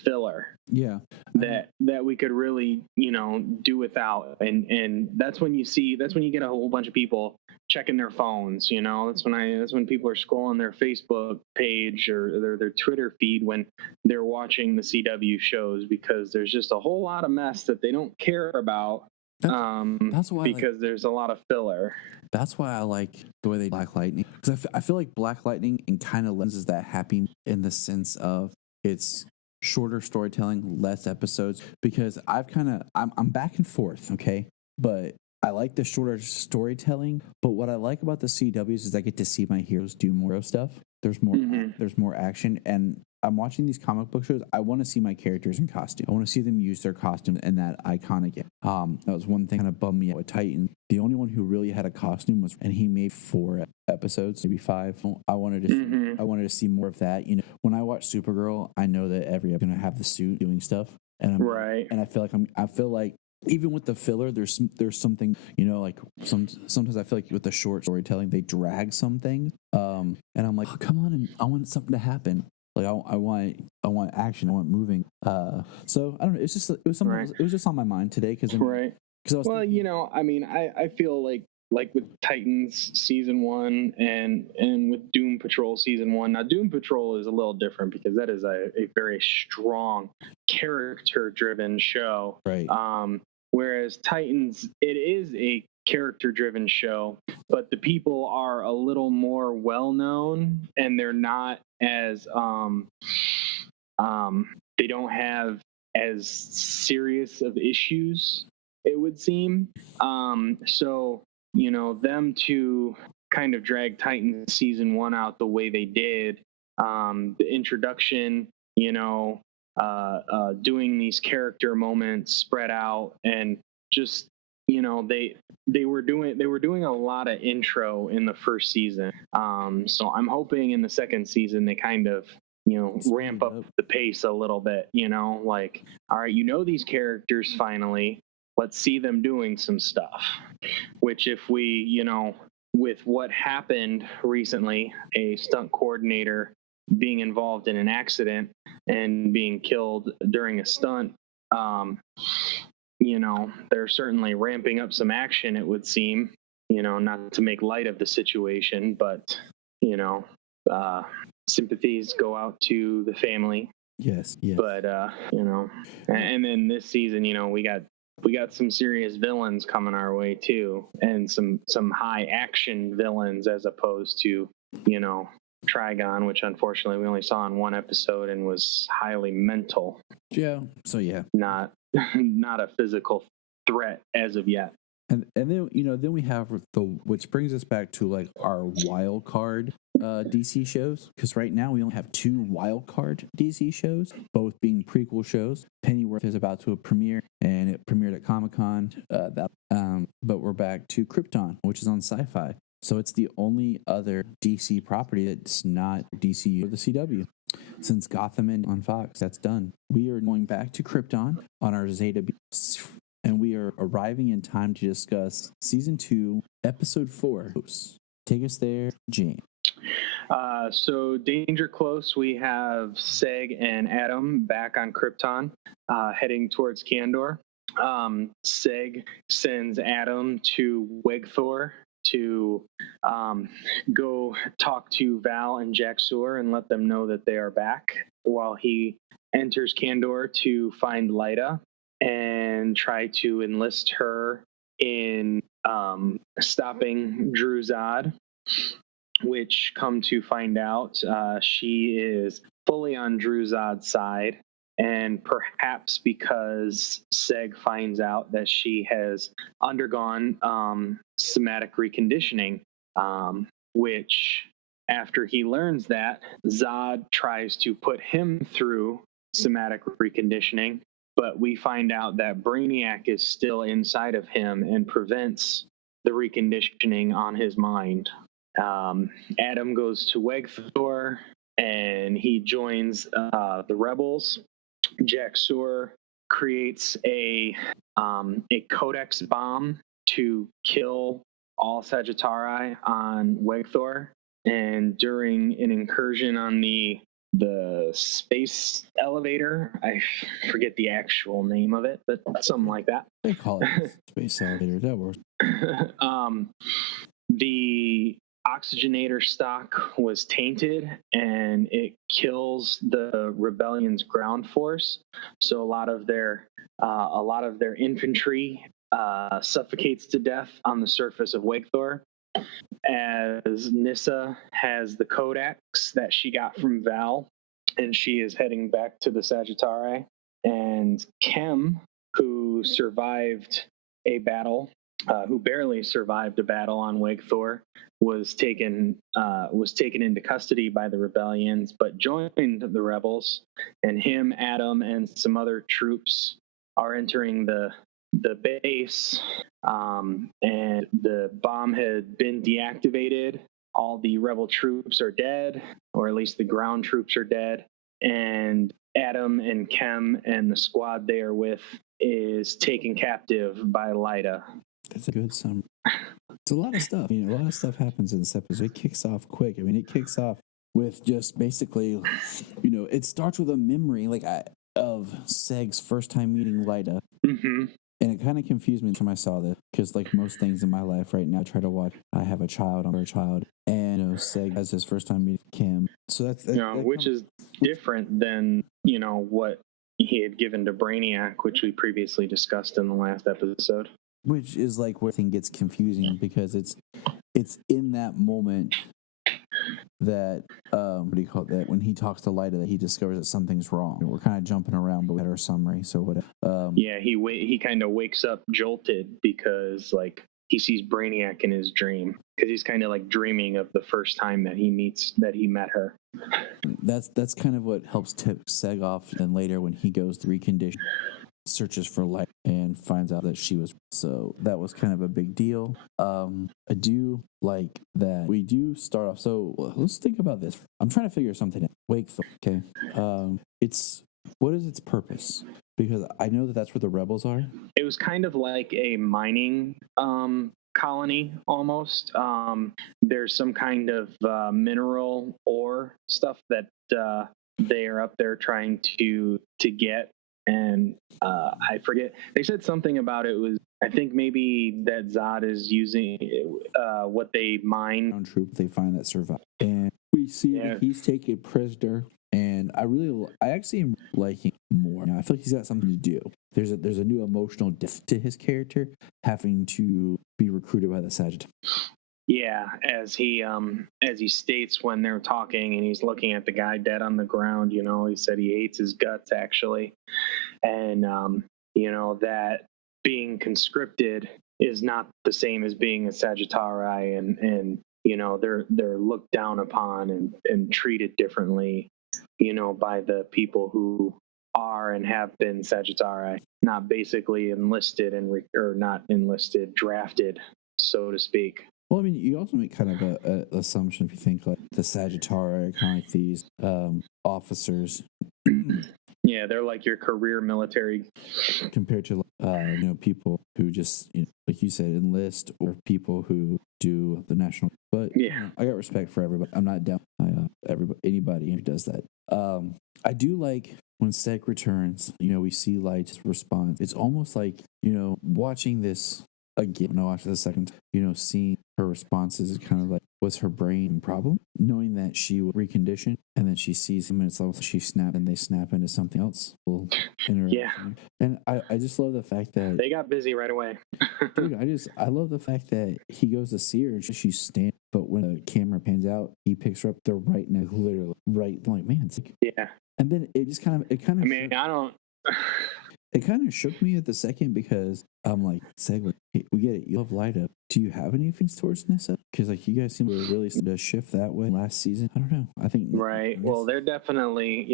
filler. Yeah. That we could really, do without. And that's when you get a whole bunch of people checking their phones, that's when people are scrolling their Facebook page or their Twitter feed when they're watching the CW shows, because there's just a whole lot of mess that they don't care about. That's why because there's a lot of filler. That's why I like the way they Black Lightning, because I feel like Black Lightning and kind of lenses that happy in the sense of it's shorter storytelling, less episodes, because I'm back and forth, okay, but I like the shorter storytelling. But what I like about the CWs is I get to see my heroes do more stuff. There's more action, and I'm watching these comic book shows. I want to see my characters in costume. I want to see them use their costume and that iconic. That was one thing kind of bummed me out with Titan. The only one who really had a costume and he made 4 episodes, maybe 5. I wanted to see more of that. When I watch Supergirl, I know that every episode going to have the suit doing stuff, and I feel like even with the filler, there's something, like sometimes I feel like with the short storytelling, they drag some things. And I'm like, oh, come on, and I want something to happen. Like I want action. I want moving. So I don't know. It was something. Right. It was just on my mind today because I feel like with Titans season 1 and with Doom Patrol season 1. Now Doom Patrol is a little different because that is a very strong character driven show. Right. Whereas Titans, it is a character driven show, but the people are a little more well known, and they're not as they don't have as serious of issues it would seem. So, them to kind of drag Titans season 1 out the way they did, the introduction, doing these character moments spread out, and just, they were doing a lot of intro in the first season. So I'm hoping in the second season they kind of, ramp up the pace a little bit, like, all right, these characters finally, let's see them doing some stuff. Which if we, with what happened recently, a stunt coordinator being involved in an accident and being killed during a stunt, they're certainly ramping up some action, it would seem, not to make light of the situation, but, sympathies go out to the family. Yes. But, and then this season, we got some serious villains coming our way too, and some high action villains as opposed to, Trigon, which unfortunately we only saw in one episode and was highly mental. Yeah. So yeah. Not a physical threat as of yet. And then then we have which brings us back to like our wild card DC shows, because right now we only have 2 wild card DC shows, both being prequel shows. Pennyworth is about to premiere, and it premiered at Comic-Con. But we're back to Krypton, which is on Sci-Fi. So it's the only other DC property that's not DC or the CW. Since Gotham and on Fox, that's done. We are going back to Krypton on our Zeta B. And we are arriving in time to discuss Season 2, Episode 4. Take us there, Jane. So Danger Close, we have Seg and Adam back on Krypton, heading towards Kandor. Seg sends Adam to Wegthor to go talk to Val and Jax-Ur and let them know that they are back, while he enters Kandor to find Lyta and try to enlist her in stopping Druzad, which come to find out she is fully on Druzad's side, and perhaps because Seg finds out that she has undergone somatic reconditioning, which after he learns that, Zod tries to put him through somatic reconditioning, but we find out that Brainiac is still inside of him and prevents the reconditioning on his mind. Adam goes to Wegthor and he joins the rebels. Jax-Ur creates a Codex bomb to kill all Sagittari on Wegthor, and during an incursion on the space elevator, I forget the actual name of it, but something like that. They call it space elevator. That works. The oxygenator stock was tainted, and it kills the rebellion's ground force. So a lot of their infantry suffocates to death on the surface of Wegthor. As Nyssa has the Codex that she got from Val, and she is heading back to the Sagittari. And Kem, who survived a battle, who barely survived a battle on Wegthor, was taken into custody by the rebellions, but joined the rebels. And him, Adam, and some other troops are entering the base, and the bomb had been deactivated. All the rebel troops are dead, or at least the ground troops are dead, and Adam and Kem and the squad they are with is taken captive by Lyta. That's a good summary. It's a lot of stuff. A lot of stuff happens in this episode. It kicks off quick. It kicks off with just basically, it starts with a memory of Seg's first time meeting Lyta. Mm-hmm. And it kind of confused me when I saw this, because like most things in my life right now, I try to watch. I have a child, I'm a child, and Seg has his first time meeting Kim. So that's which is different than what he had given to Brainiac, which we previously discussed in the last episode. Which is like where things gets confusing, because it's in that moment that what do you call it? That when he talks to Lyta, that he discovers that something's wrong. We're kind of jumping around, but we had our summary. So whatever. Yeah, he kind of wakes up jolted because like he sees Brainiac in his dream because he's kind of like dreaming of the first time that he met her. That's kind of what helps tip Seg off, and later when he goes to recondition, searches for Light and finds out that she was. So that was kind of a big deal. I do like that we do start off. So let's think about this. I'm trying to figure something out. Wakethor, okay? What is its purpose? Because I know that that's where the rebels are. It was kind of like a mining colony almost. There's some kind of mineral ore stuff that they are up there trying to get. And I forget. They said something about it was, I think maybe that Zod is using what they mine. Troop they find that survive. And we see that he's taken prisoner. And I actually am liking more. Now, I feel like he's got something to do. There's a new emotional depth to his character, having to be recruited by the Sagittarius. Yeah, as he states when they're talking and he's looking at the guy dead on the ground, he said he hates his guts actually. And that being conscripted is not the same as being a Sagittari, and they're looked down upon and treated differently, by the people who are and have been Sagittari, not basically enlisted or not enlisted, drafted, so to speak. Well, I mean, you also make kind of a assumption if you think like the Sagittari are kind of like these officers. Yeah, they're like your career military compared to people who just like you said enlist, or people who do the national. But yeah, I got respect for everybody. I'm not down anybody who does that. I do like when Seg returns. We see Light's response. It's almost like watching this again. After the second time, seeing her responses is kind of like, was her brain problem? Knowing that she will recondition, and then she sees him, and it's almost like she snapped, and they snap into something else. Yeah. And I just love the fact that they got busy right away. Dude, I love the fact that he goes to see her, and she's standing, but when the camera pans out, he picks her up. They're right next, literally right. I'm like, man, it's like, yeah. And then it kind of. I mean, I don't. It kind of shook me at the second because I'm like, Seg, we get it. You love Lyta. Do you have any feelings towards Nissa? Because like you guys seem to really shift that way last season. I don't know. I think right. Well, they're definitely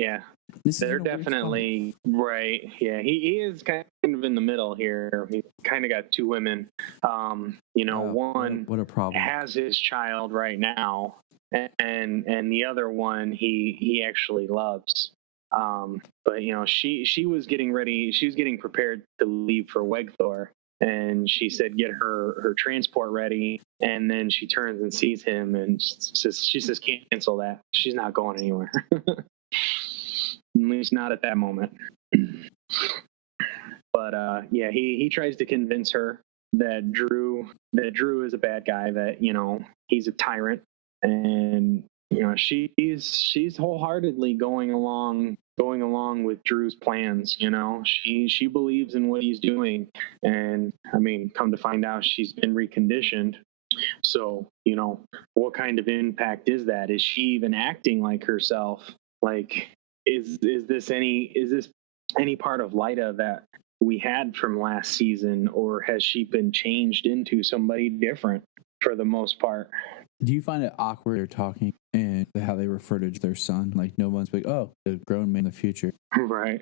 They're definitely right. Yeah, he is kind of in the middle here. He kind of got two women. One what a problem has his child right now, and the other one he actually loves. But she was getting ready. She was getting prepared to leave for Wegthor, and she said, "Get her transport ready." And then she turns and sees him, and she says, "Cancel that. She's not going anywhere." At least not at that moment. But he tries to convince her that Drew is a bad guy. That he's a tyrant, and she's wholeheartedly going along with Drew's plans. She believes in what he's doing, and I mean, come to find out, she's been reconditioned. So what kind of impact is that? Is she even acting like herself? Like, is this any part of Lyta that we had from last season, or has she been changed into somebody different for the most part? Do you find it awkward they're talking and how they refer to their son? Like, no one's like, oh, the grown man in the future. Right.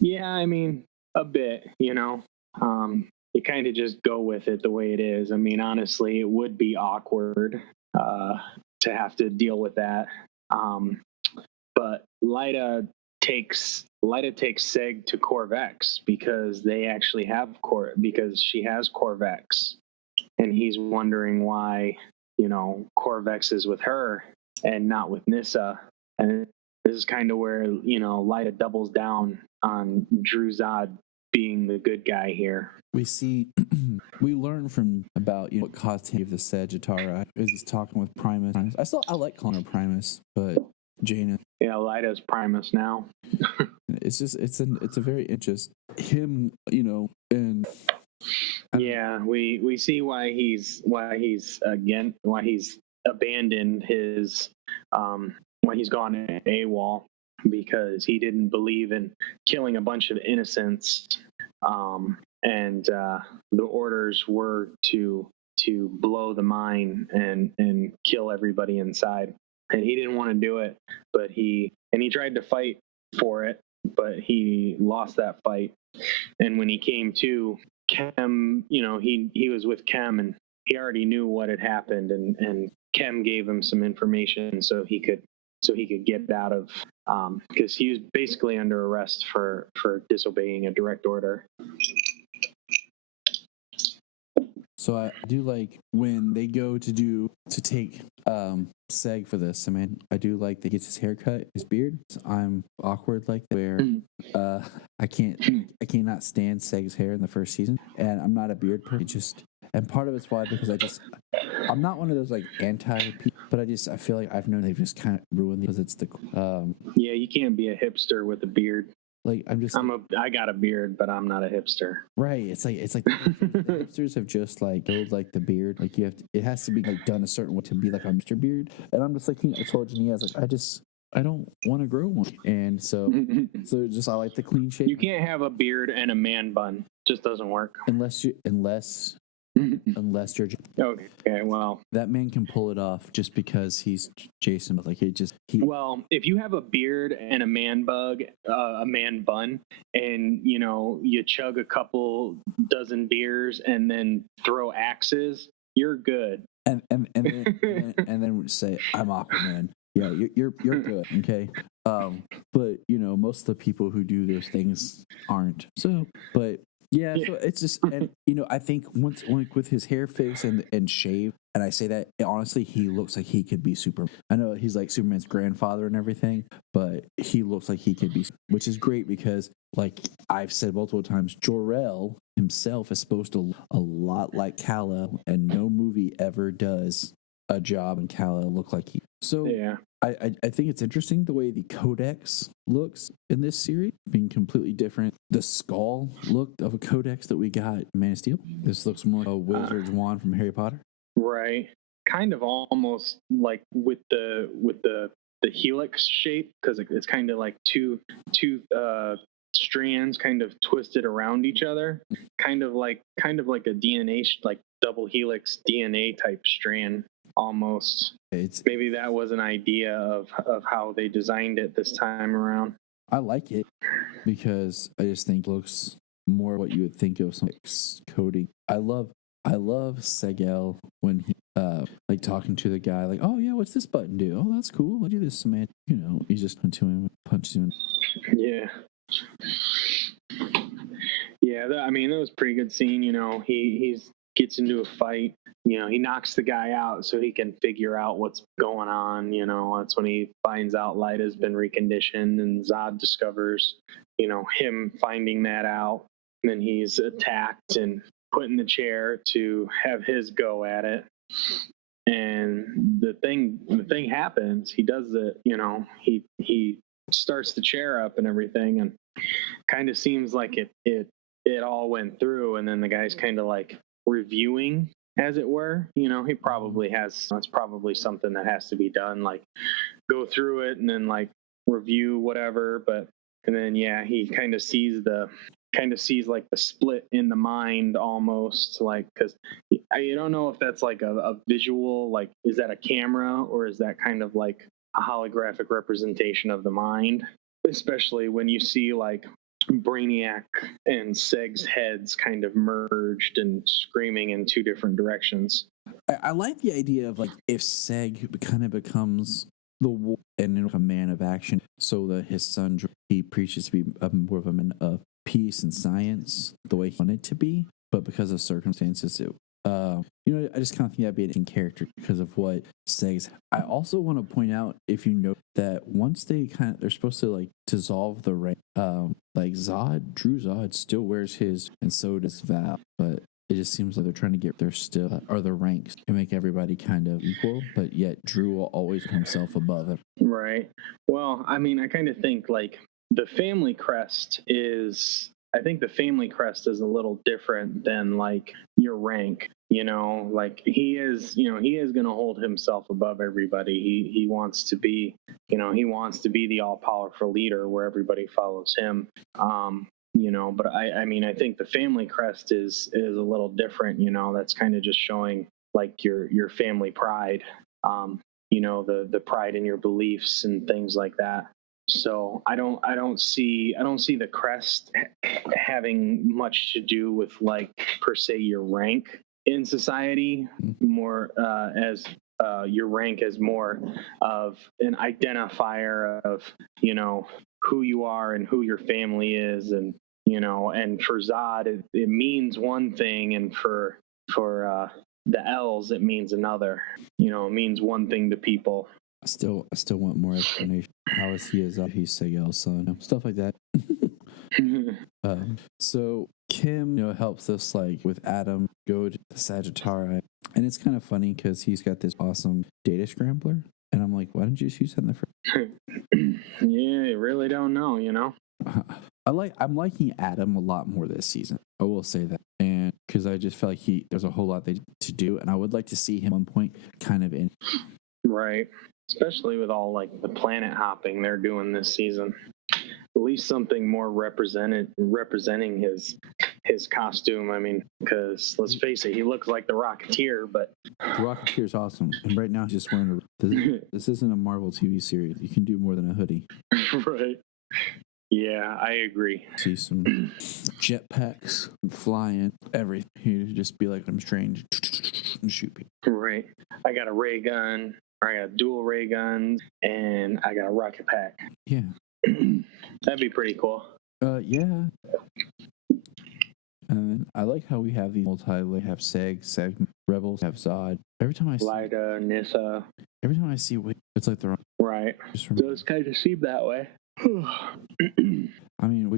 Yeah, I mean, a bit, you kind of just go with it the way it is. I mean, honestly, it would be awkward to have to deal with that. But Lyta takes Seg to Corvex because they actually have because she has Corvex, and he's wondering why Corvex is with her and not with Nissa. And this is kind of where Lyta doubles down on Drew Zod being the good guy here. We see we learn from about what caused him the Sagittari as he's talking with Primus. I like calling her Primus, but Jaina. Yeah, Lyta's Primus now. It's a very interesting him, and yeah, we see why he's abandoned his, he's gone AWOL because he didn't believe in killing a bunch of innocents. And the orders were to blow the mine and kill everybody inside. And he didn't want to do it, but he tried to fight for it, but he lost that fight. And when he came to, Kem, he was with Kem, and he already knew what had happened, and Kem gave him some information so he could get out of, because he was basically under arrest for disobeying a direct order. So I do like when they go to take Seg for this. I mean, I do like that he gets his haircut, his beard. I'm awkward like that, where I cannot stand Seg's hair in the first season, and I'm not a beard person. And part of it's why, because I'm not one of those like anti people, but I feel like I've known they've just kind of ruined because it's the yeah, you can't be a hipster with a beard. Like I got a beard, but I'm not a hipster. Right. It's like the hipsters have just like built like the beard. Like it has to be like done a certain way to be like a Mr. Beard. And I'm just like, I told Junia, I was like, I don't want to grow one. And so I like the clean shave. You can't have a beard and a man bun. Just doesn't work. Unless you're okay. Well, that man can pull it off just because he's Jason. But like well, if you have a beard and a man bun, and you chug a couple dozen beers and then throw axes, you're good. And then say, I'm Aquaman. Yeah, you're good. Okay. But most of the people who do those things aren't. So, but. Yeah, so it's just, and I think once with his hair fixed and shaved, and I say that honestly, he looks like he could be Superman. I know he's like Superman's grandfather and everything, but he looks like he could be, which is great because, like I've said multiple times, Jor-El himself is supposed to look a lot like Kal-El, and no movie ever does a job in Kal-El look like he. So yeah. I think it's interesting the way the Codex looks in this series, being completely different. The skull look of a Codex that we got in Man of Steel. This looks more like a wizard's wand from Harry Potter. Right. Kind of almost like with the helix shape, because it's kind of like two strands kind of twisted around each other, kind of like a DNA, like double helix DNA type strand. Almost. Maybe that was an idea of how they designed it this time around. I like it because I just think it looks more what you would think of some coding. I love Segel when he like talking to the guy like, oh yeah, what's this button do? Oh, that's cool. I'll do this, man. He's just punches him. Yeah. Yeah, that was a pretty good scene. He gets into a fight. He knocks the guy out so he can figure out what's going on. That's when he finds out Lyta's been reconditioned, and Zod discovers, him finding that out. And then he's attacked and put in the chair to have his go at it. And the thing happens. He does it. He starts the chair up and everything, and kind of seems like it all went through. And then the guy's kind of like reviewing, as it were. He probably has, it's probably something that has to be done, like go through it and then like review whatever. And then he kind of sees like the split in the mind almost, like, because I don't know if that's like a visual, like is that a camera or is that kind of like a holographic representation of the mind, especially when you see like Brainiac and Seg's heads kind of merged and screaming in two different directions. I like the idea of like if Seg kind of becomes the wolf and a man of action, so that his son, he preaches to be more of a man of peace and science the way he wanted to be, but because of circumstances, I just kind of think that'd be an interesting character because of what Seg's. I also want to point out, if you know that once they're supposed to like dissolve the rank, like Drew Zod still wears his, and so does Val, but it just seems like they're trying to get the ranks to make everybody kind of equal, but yet Drew will always put himself above it. Right. Well, I kind of think like the family crest is. I think the family crest is a little different than like your rank. like he is going to hold himself above everybody. He wants to be, the all powerful leader where everybody follows him. But I mean, I think the family crest is a little different. That's kind of just showing like your family pride. The pride in your beliefs and things like that. So I don't see the crest having much to do with like per se your rank in society, more as your rank as more of an identifier of who you are and who your family is, and and for Zod it means one thing, and for the L's it means another. It means one thing to people. I still want more explanation. How is he as he's Segal's son? Stuff like that. So Kim, helps us like with Adam go to the Sagittarius, and it's kind of funny because he's got this awesome data scrambler, and I'm like, why didn't you use that in the first? Yeah, you really don't know, I'm liking Adam a lot more this season. I will say that, and because I just feel like there's a whole lot to do, and I would like to see him at one point kind of in. Right, especially with all like the planet hopping they're doing this season. At least something more representing his costume. I mean, because let's face it, he looks like the Rocketeer, but the Rocketeer's awesome. And right now, he's just wearing this isn't a Marvel TV series. You can do more than a hoodie. Right. Yeah, I agree. See some jetpacks, flying, everything. You just be like, I'm strange, and shoot people. Right. I got a ray gun. I got dual ray guns, and I got a rocket pack. Yeah. That'd be pretty cool. Yeah. And I like how we have these have Seg, Rebels, have Zod. Every time I see Lyda, Nyssa. Every time I see it's like they're right. Does kind of seem that way. I mean,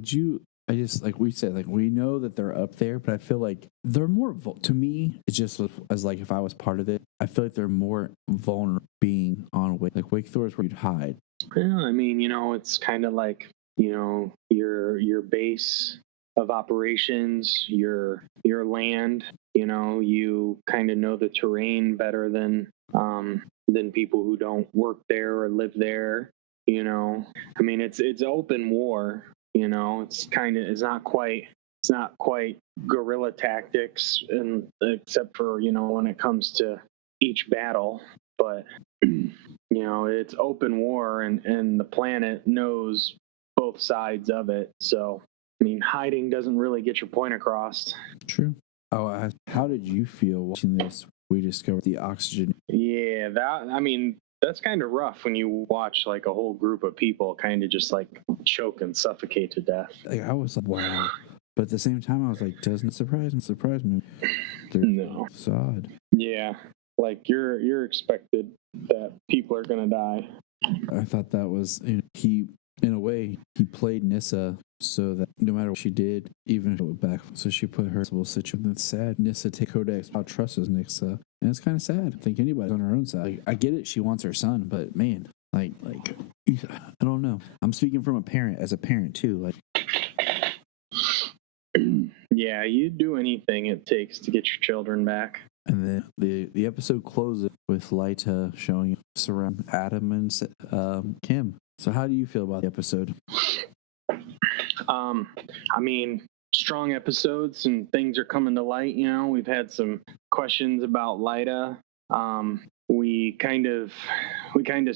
I just, like we said, like we know that they're up there, but I feel like they're more, to me, it's just as like if I was part of it, I feel like they're more vulnerable being on Wake. Like Wake Thor is where you'd hide. Well, I mean, it's kind of like, your base of operations, your land, you kind of know the terrain better than people who don't work there or live there. I mean, it's open war. It's not quite guerrilla tactics, and except for when it comes to each battle, but it's open war, and the planet knows both sides of it. So I mean, hiding doesn't really get your point across. True. Oh, how did you feel watching this? We discovered the oxygen. Yeah, that's kind of rough when you watch like a whole group of people kind of just like choke and suffocate to death. Like, I was like, wow. But at the same time, I was like, doesn't surprise me. No. It's odd. Yeah. Like you're expected that people are going to die. I thought that was, in a way, he played Nyssa so that no matter what she did, even if it went back, so she put her in a situation that's sad. Nyssa take Codex, how trusts Nyssa, and it's kind of sad. I think anybody's on her own side. Like, I get it, she wants her son, but man, like I don't know. I'm speaking from as a parent too. Like, yeah, you'd do anything it takes to get your children back. And then the episode closes with Lyta showing us around Adam and Kim. So how do you feel about the episode? I mean, strong episodes and things are coming to light. We've had some questions about Lyta. We kind of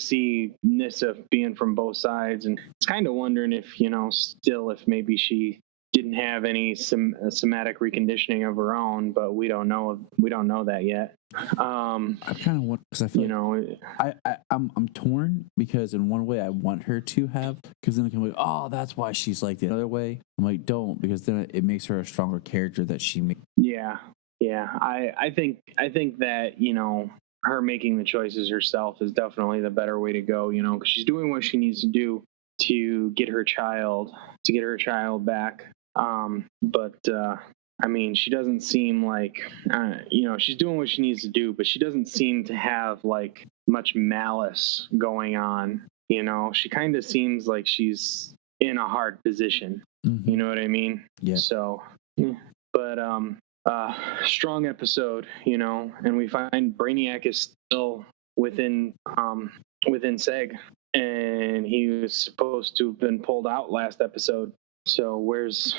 see Nyssa being from both sides, and it's kind of wondering if if maybe she didn't have any somatic reconditioning of her own, but we don't know that yet. I kind of want, because I feel I'm torn, because in one way I want her to have, because then I can be like, oh, that's why she's like the other way. I'm like, don't, because then it makes her a stronger character that she makes. Yeah. I think that her making the choices herself is definitely the better way to go. Because she's doing what she needs to do to get her child back. But I mean, she doesn't seem like, she's doing what she needs to do, but she doesn't seem to have like much malice going on. She kind of seems like she's in a hard position. Mm-hmm. You know what I mean? Yeah. So, but strong episode, and we find Brainiac is still within Seg, and he was supposed to have been pulled out last episode. So where's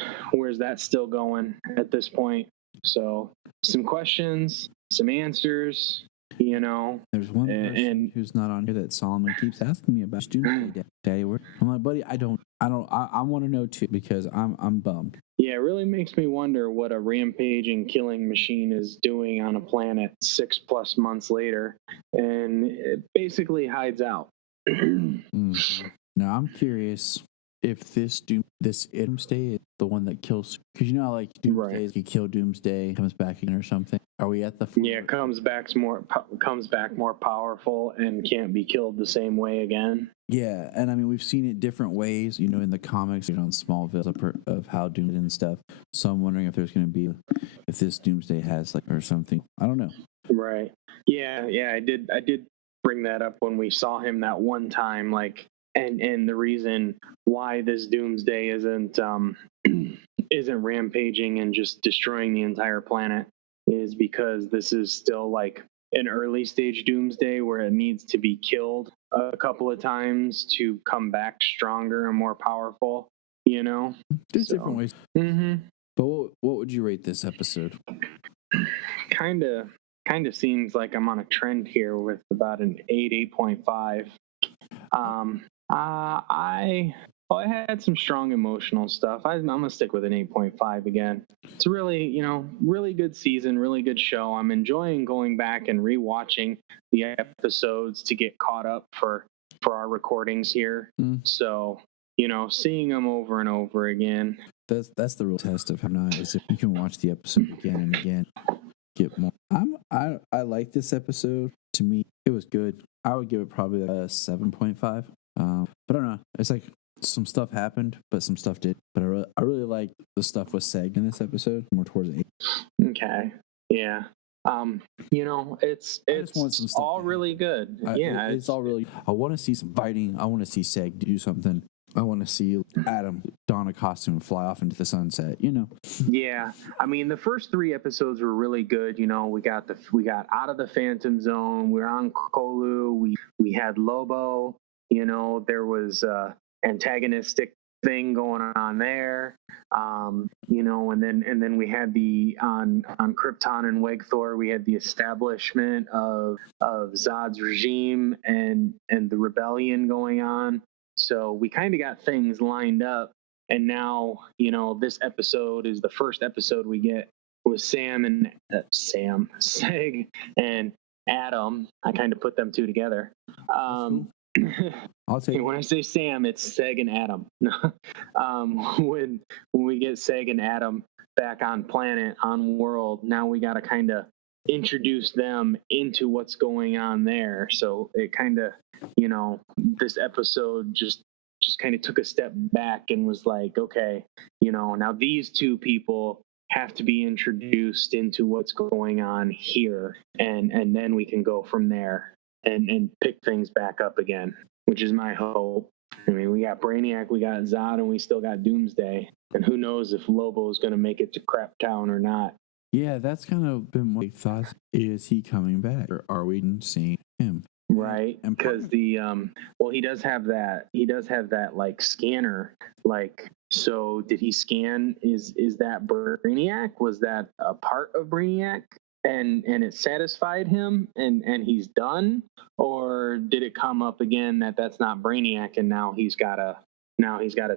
that still going at this point? So some questions, some answers, There's one person who's not on here that Solomon keeps asking me about Doomsday Daddy. I'm like, buddy, I want to know too, because I'm bummed. Yeah, it really makes me wonder what a rampaging killing machine is doing on a planet 6+ months later, and it basically hides out. Now I'm curious if this Doomsday is the one that kills, because like Doomsday could kill Doomsday, comes back again or something. Are we at the comes back more powerful and can't be killed the same way again? Yeah, and I mean we've seen it different ways, in the comics, on Smallville of how Doomsday and stuff. So I'm wondering if there's going to be, if this Doomsday has or something. I don't know. Right. Yeah. I did bring that up when we saw him that one time, and the reason why this Doomsday isn't rampaging and just destroying the entire planet is because this is still an early stage Doomsday where it needs to be killed a couple of times to come back stronger and more powerful, There's different ways. Mm-hmm. But what would you rate this episode? Kind of seems like I'm on a trend here with about an 8.5. I had some strong emotional stuff. I'm gonna stick with an 8.5 again. It's really, really good season, really good show. I'm enjoying going back and rewatching the episodes to get caught up for our recordings here. So, seeing them over and over again. That's the real test of how nice is if you can watch the episode again and again, get more. I like this episode. To me, it was good. I would give it probably a 7.5. But I don't know. It's like some stuff happened, but some stuff did. But I really like the stuff with Seg in this episode. More towards 8. Okay. Yeah. It's all really good. It's all really. I want to see some fighting. I want to see Seg do something. I want to see Adam don a costume and fly off into the sunset. Yeah, I mean the first 3 episodes were really good. We got out of the Phantom Zone. We were on Kolu. We had Lobo. There was antagonistic thing going on there. And then we had on Krypton and Wegthor, we had the establishment of Zod's regime and the rebellion going on. So we kind of got things lined up, and now this episode is the first episode we get with Seg and Adam. I kind of put them two together. I'll take. When I say Sam, it's Seg and Adam. When we get Seg and Adam back on planet, on world, now we got to kind of introduce them into what's going on there. So it kind of, this episode just kind of took a step back and was like, okay, now these two people have to be introduced into what's going on here, and then we can go from there and pick things back up again, which is my hope. I mean, we got Brainiac, we got Zod, and we still got Doomsday, and who knows if Lobo is going to make it to Crap Town or not. Yeah, that's kind of been my thoughts. Is he coming back, or are we seeing him? Right, because he does have that scanner. So did he scan? Is that Brainiac? Was that a part of Brainiac? And it satisfied him, and he's done, or did it come up again that's not Brainiac, and now he's gotta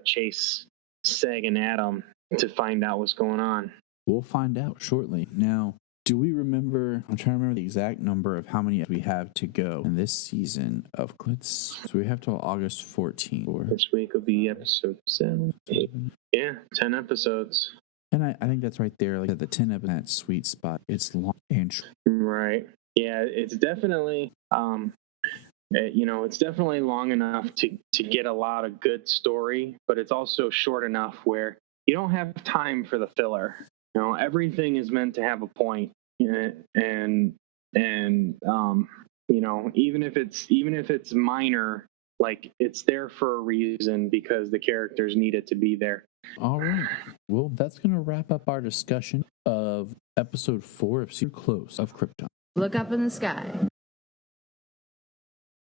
chase Seg and Adam to find out what's going on. We'll find out shortly. Now, do we remember? I'm trying to remember the exact number of how many we have to go in this season of. So we have till August 14th. This week will be episode 7. 8. Yeah, 10 episodes. And I think that's right there, like at the 10 episode, that sweet spot. It's long and short. Right. Yeah, it's definitely, it's definitely long enough to get a lot of good story, but it's also short enough where you don't have time for the filler. Everything is meant to have a point, and even if it's minor, like it's there for a reason because the characters needed to be there. All right. Well, that's going to wrap up our discussion of episode 4 of Super Close of Krypton. Look up in the sky.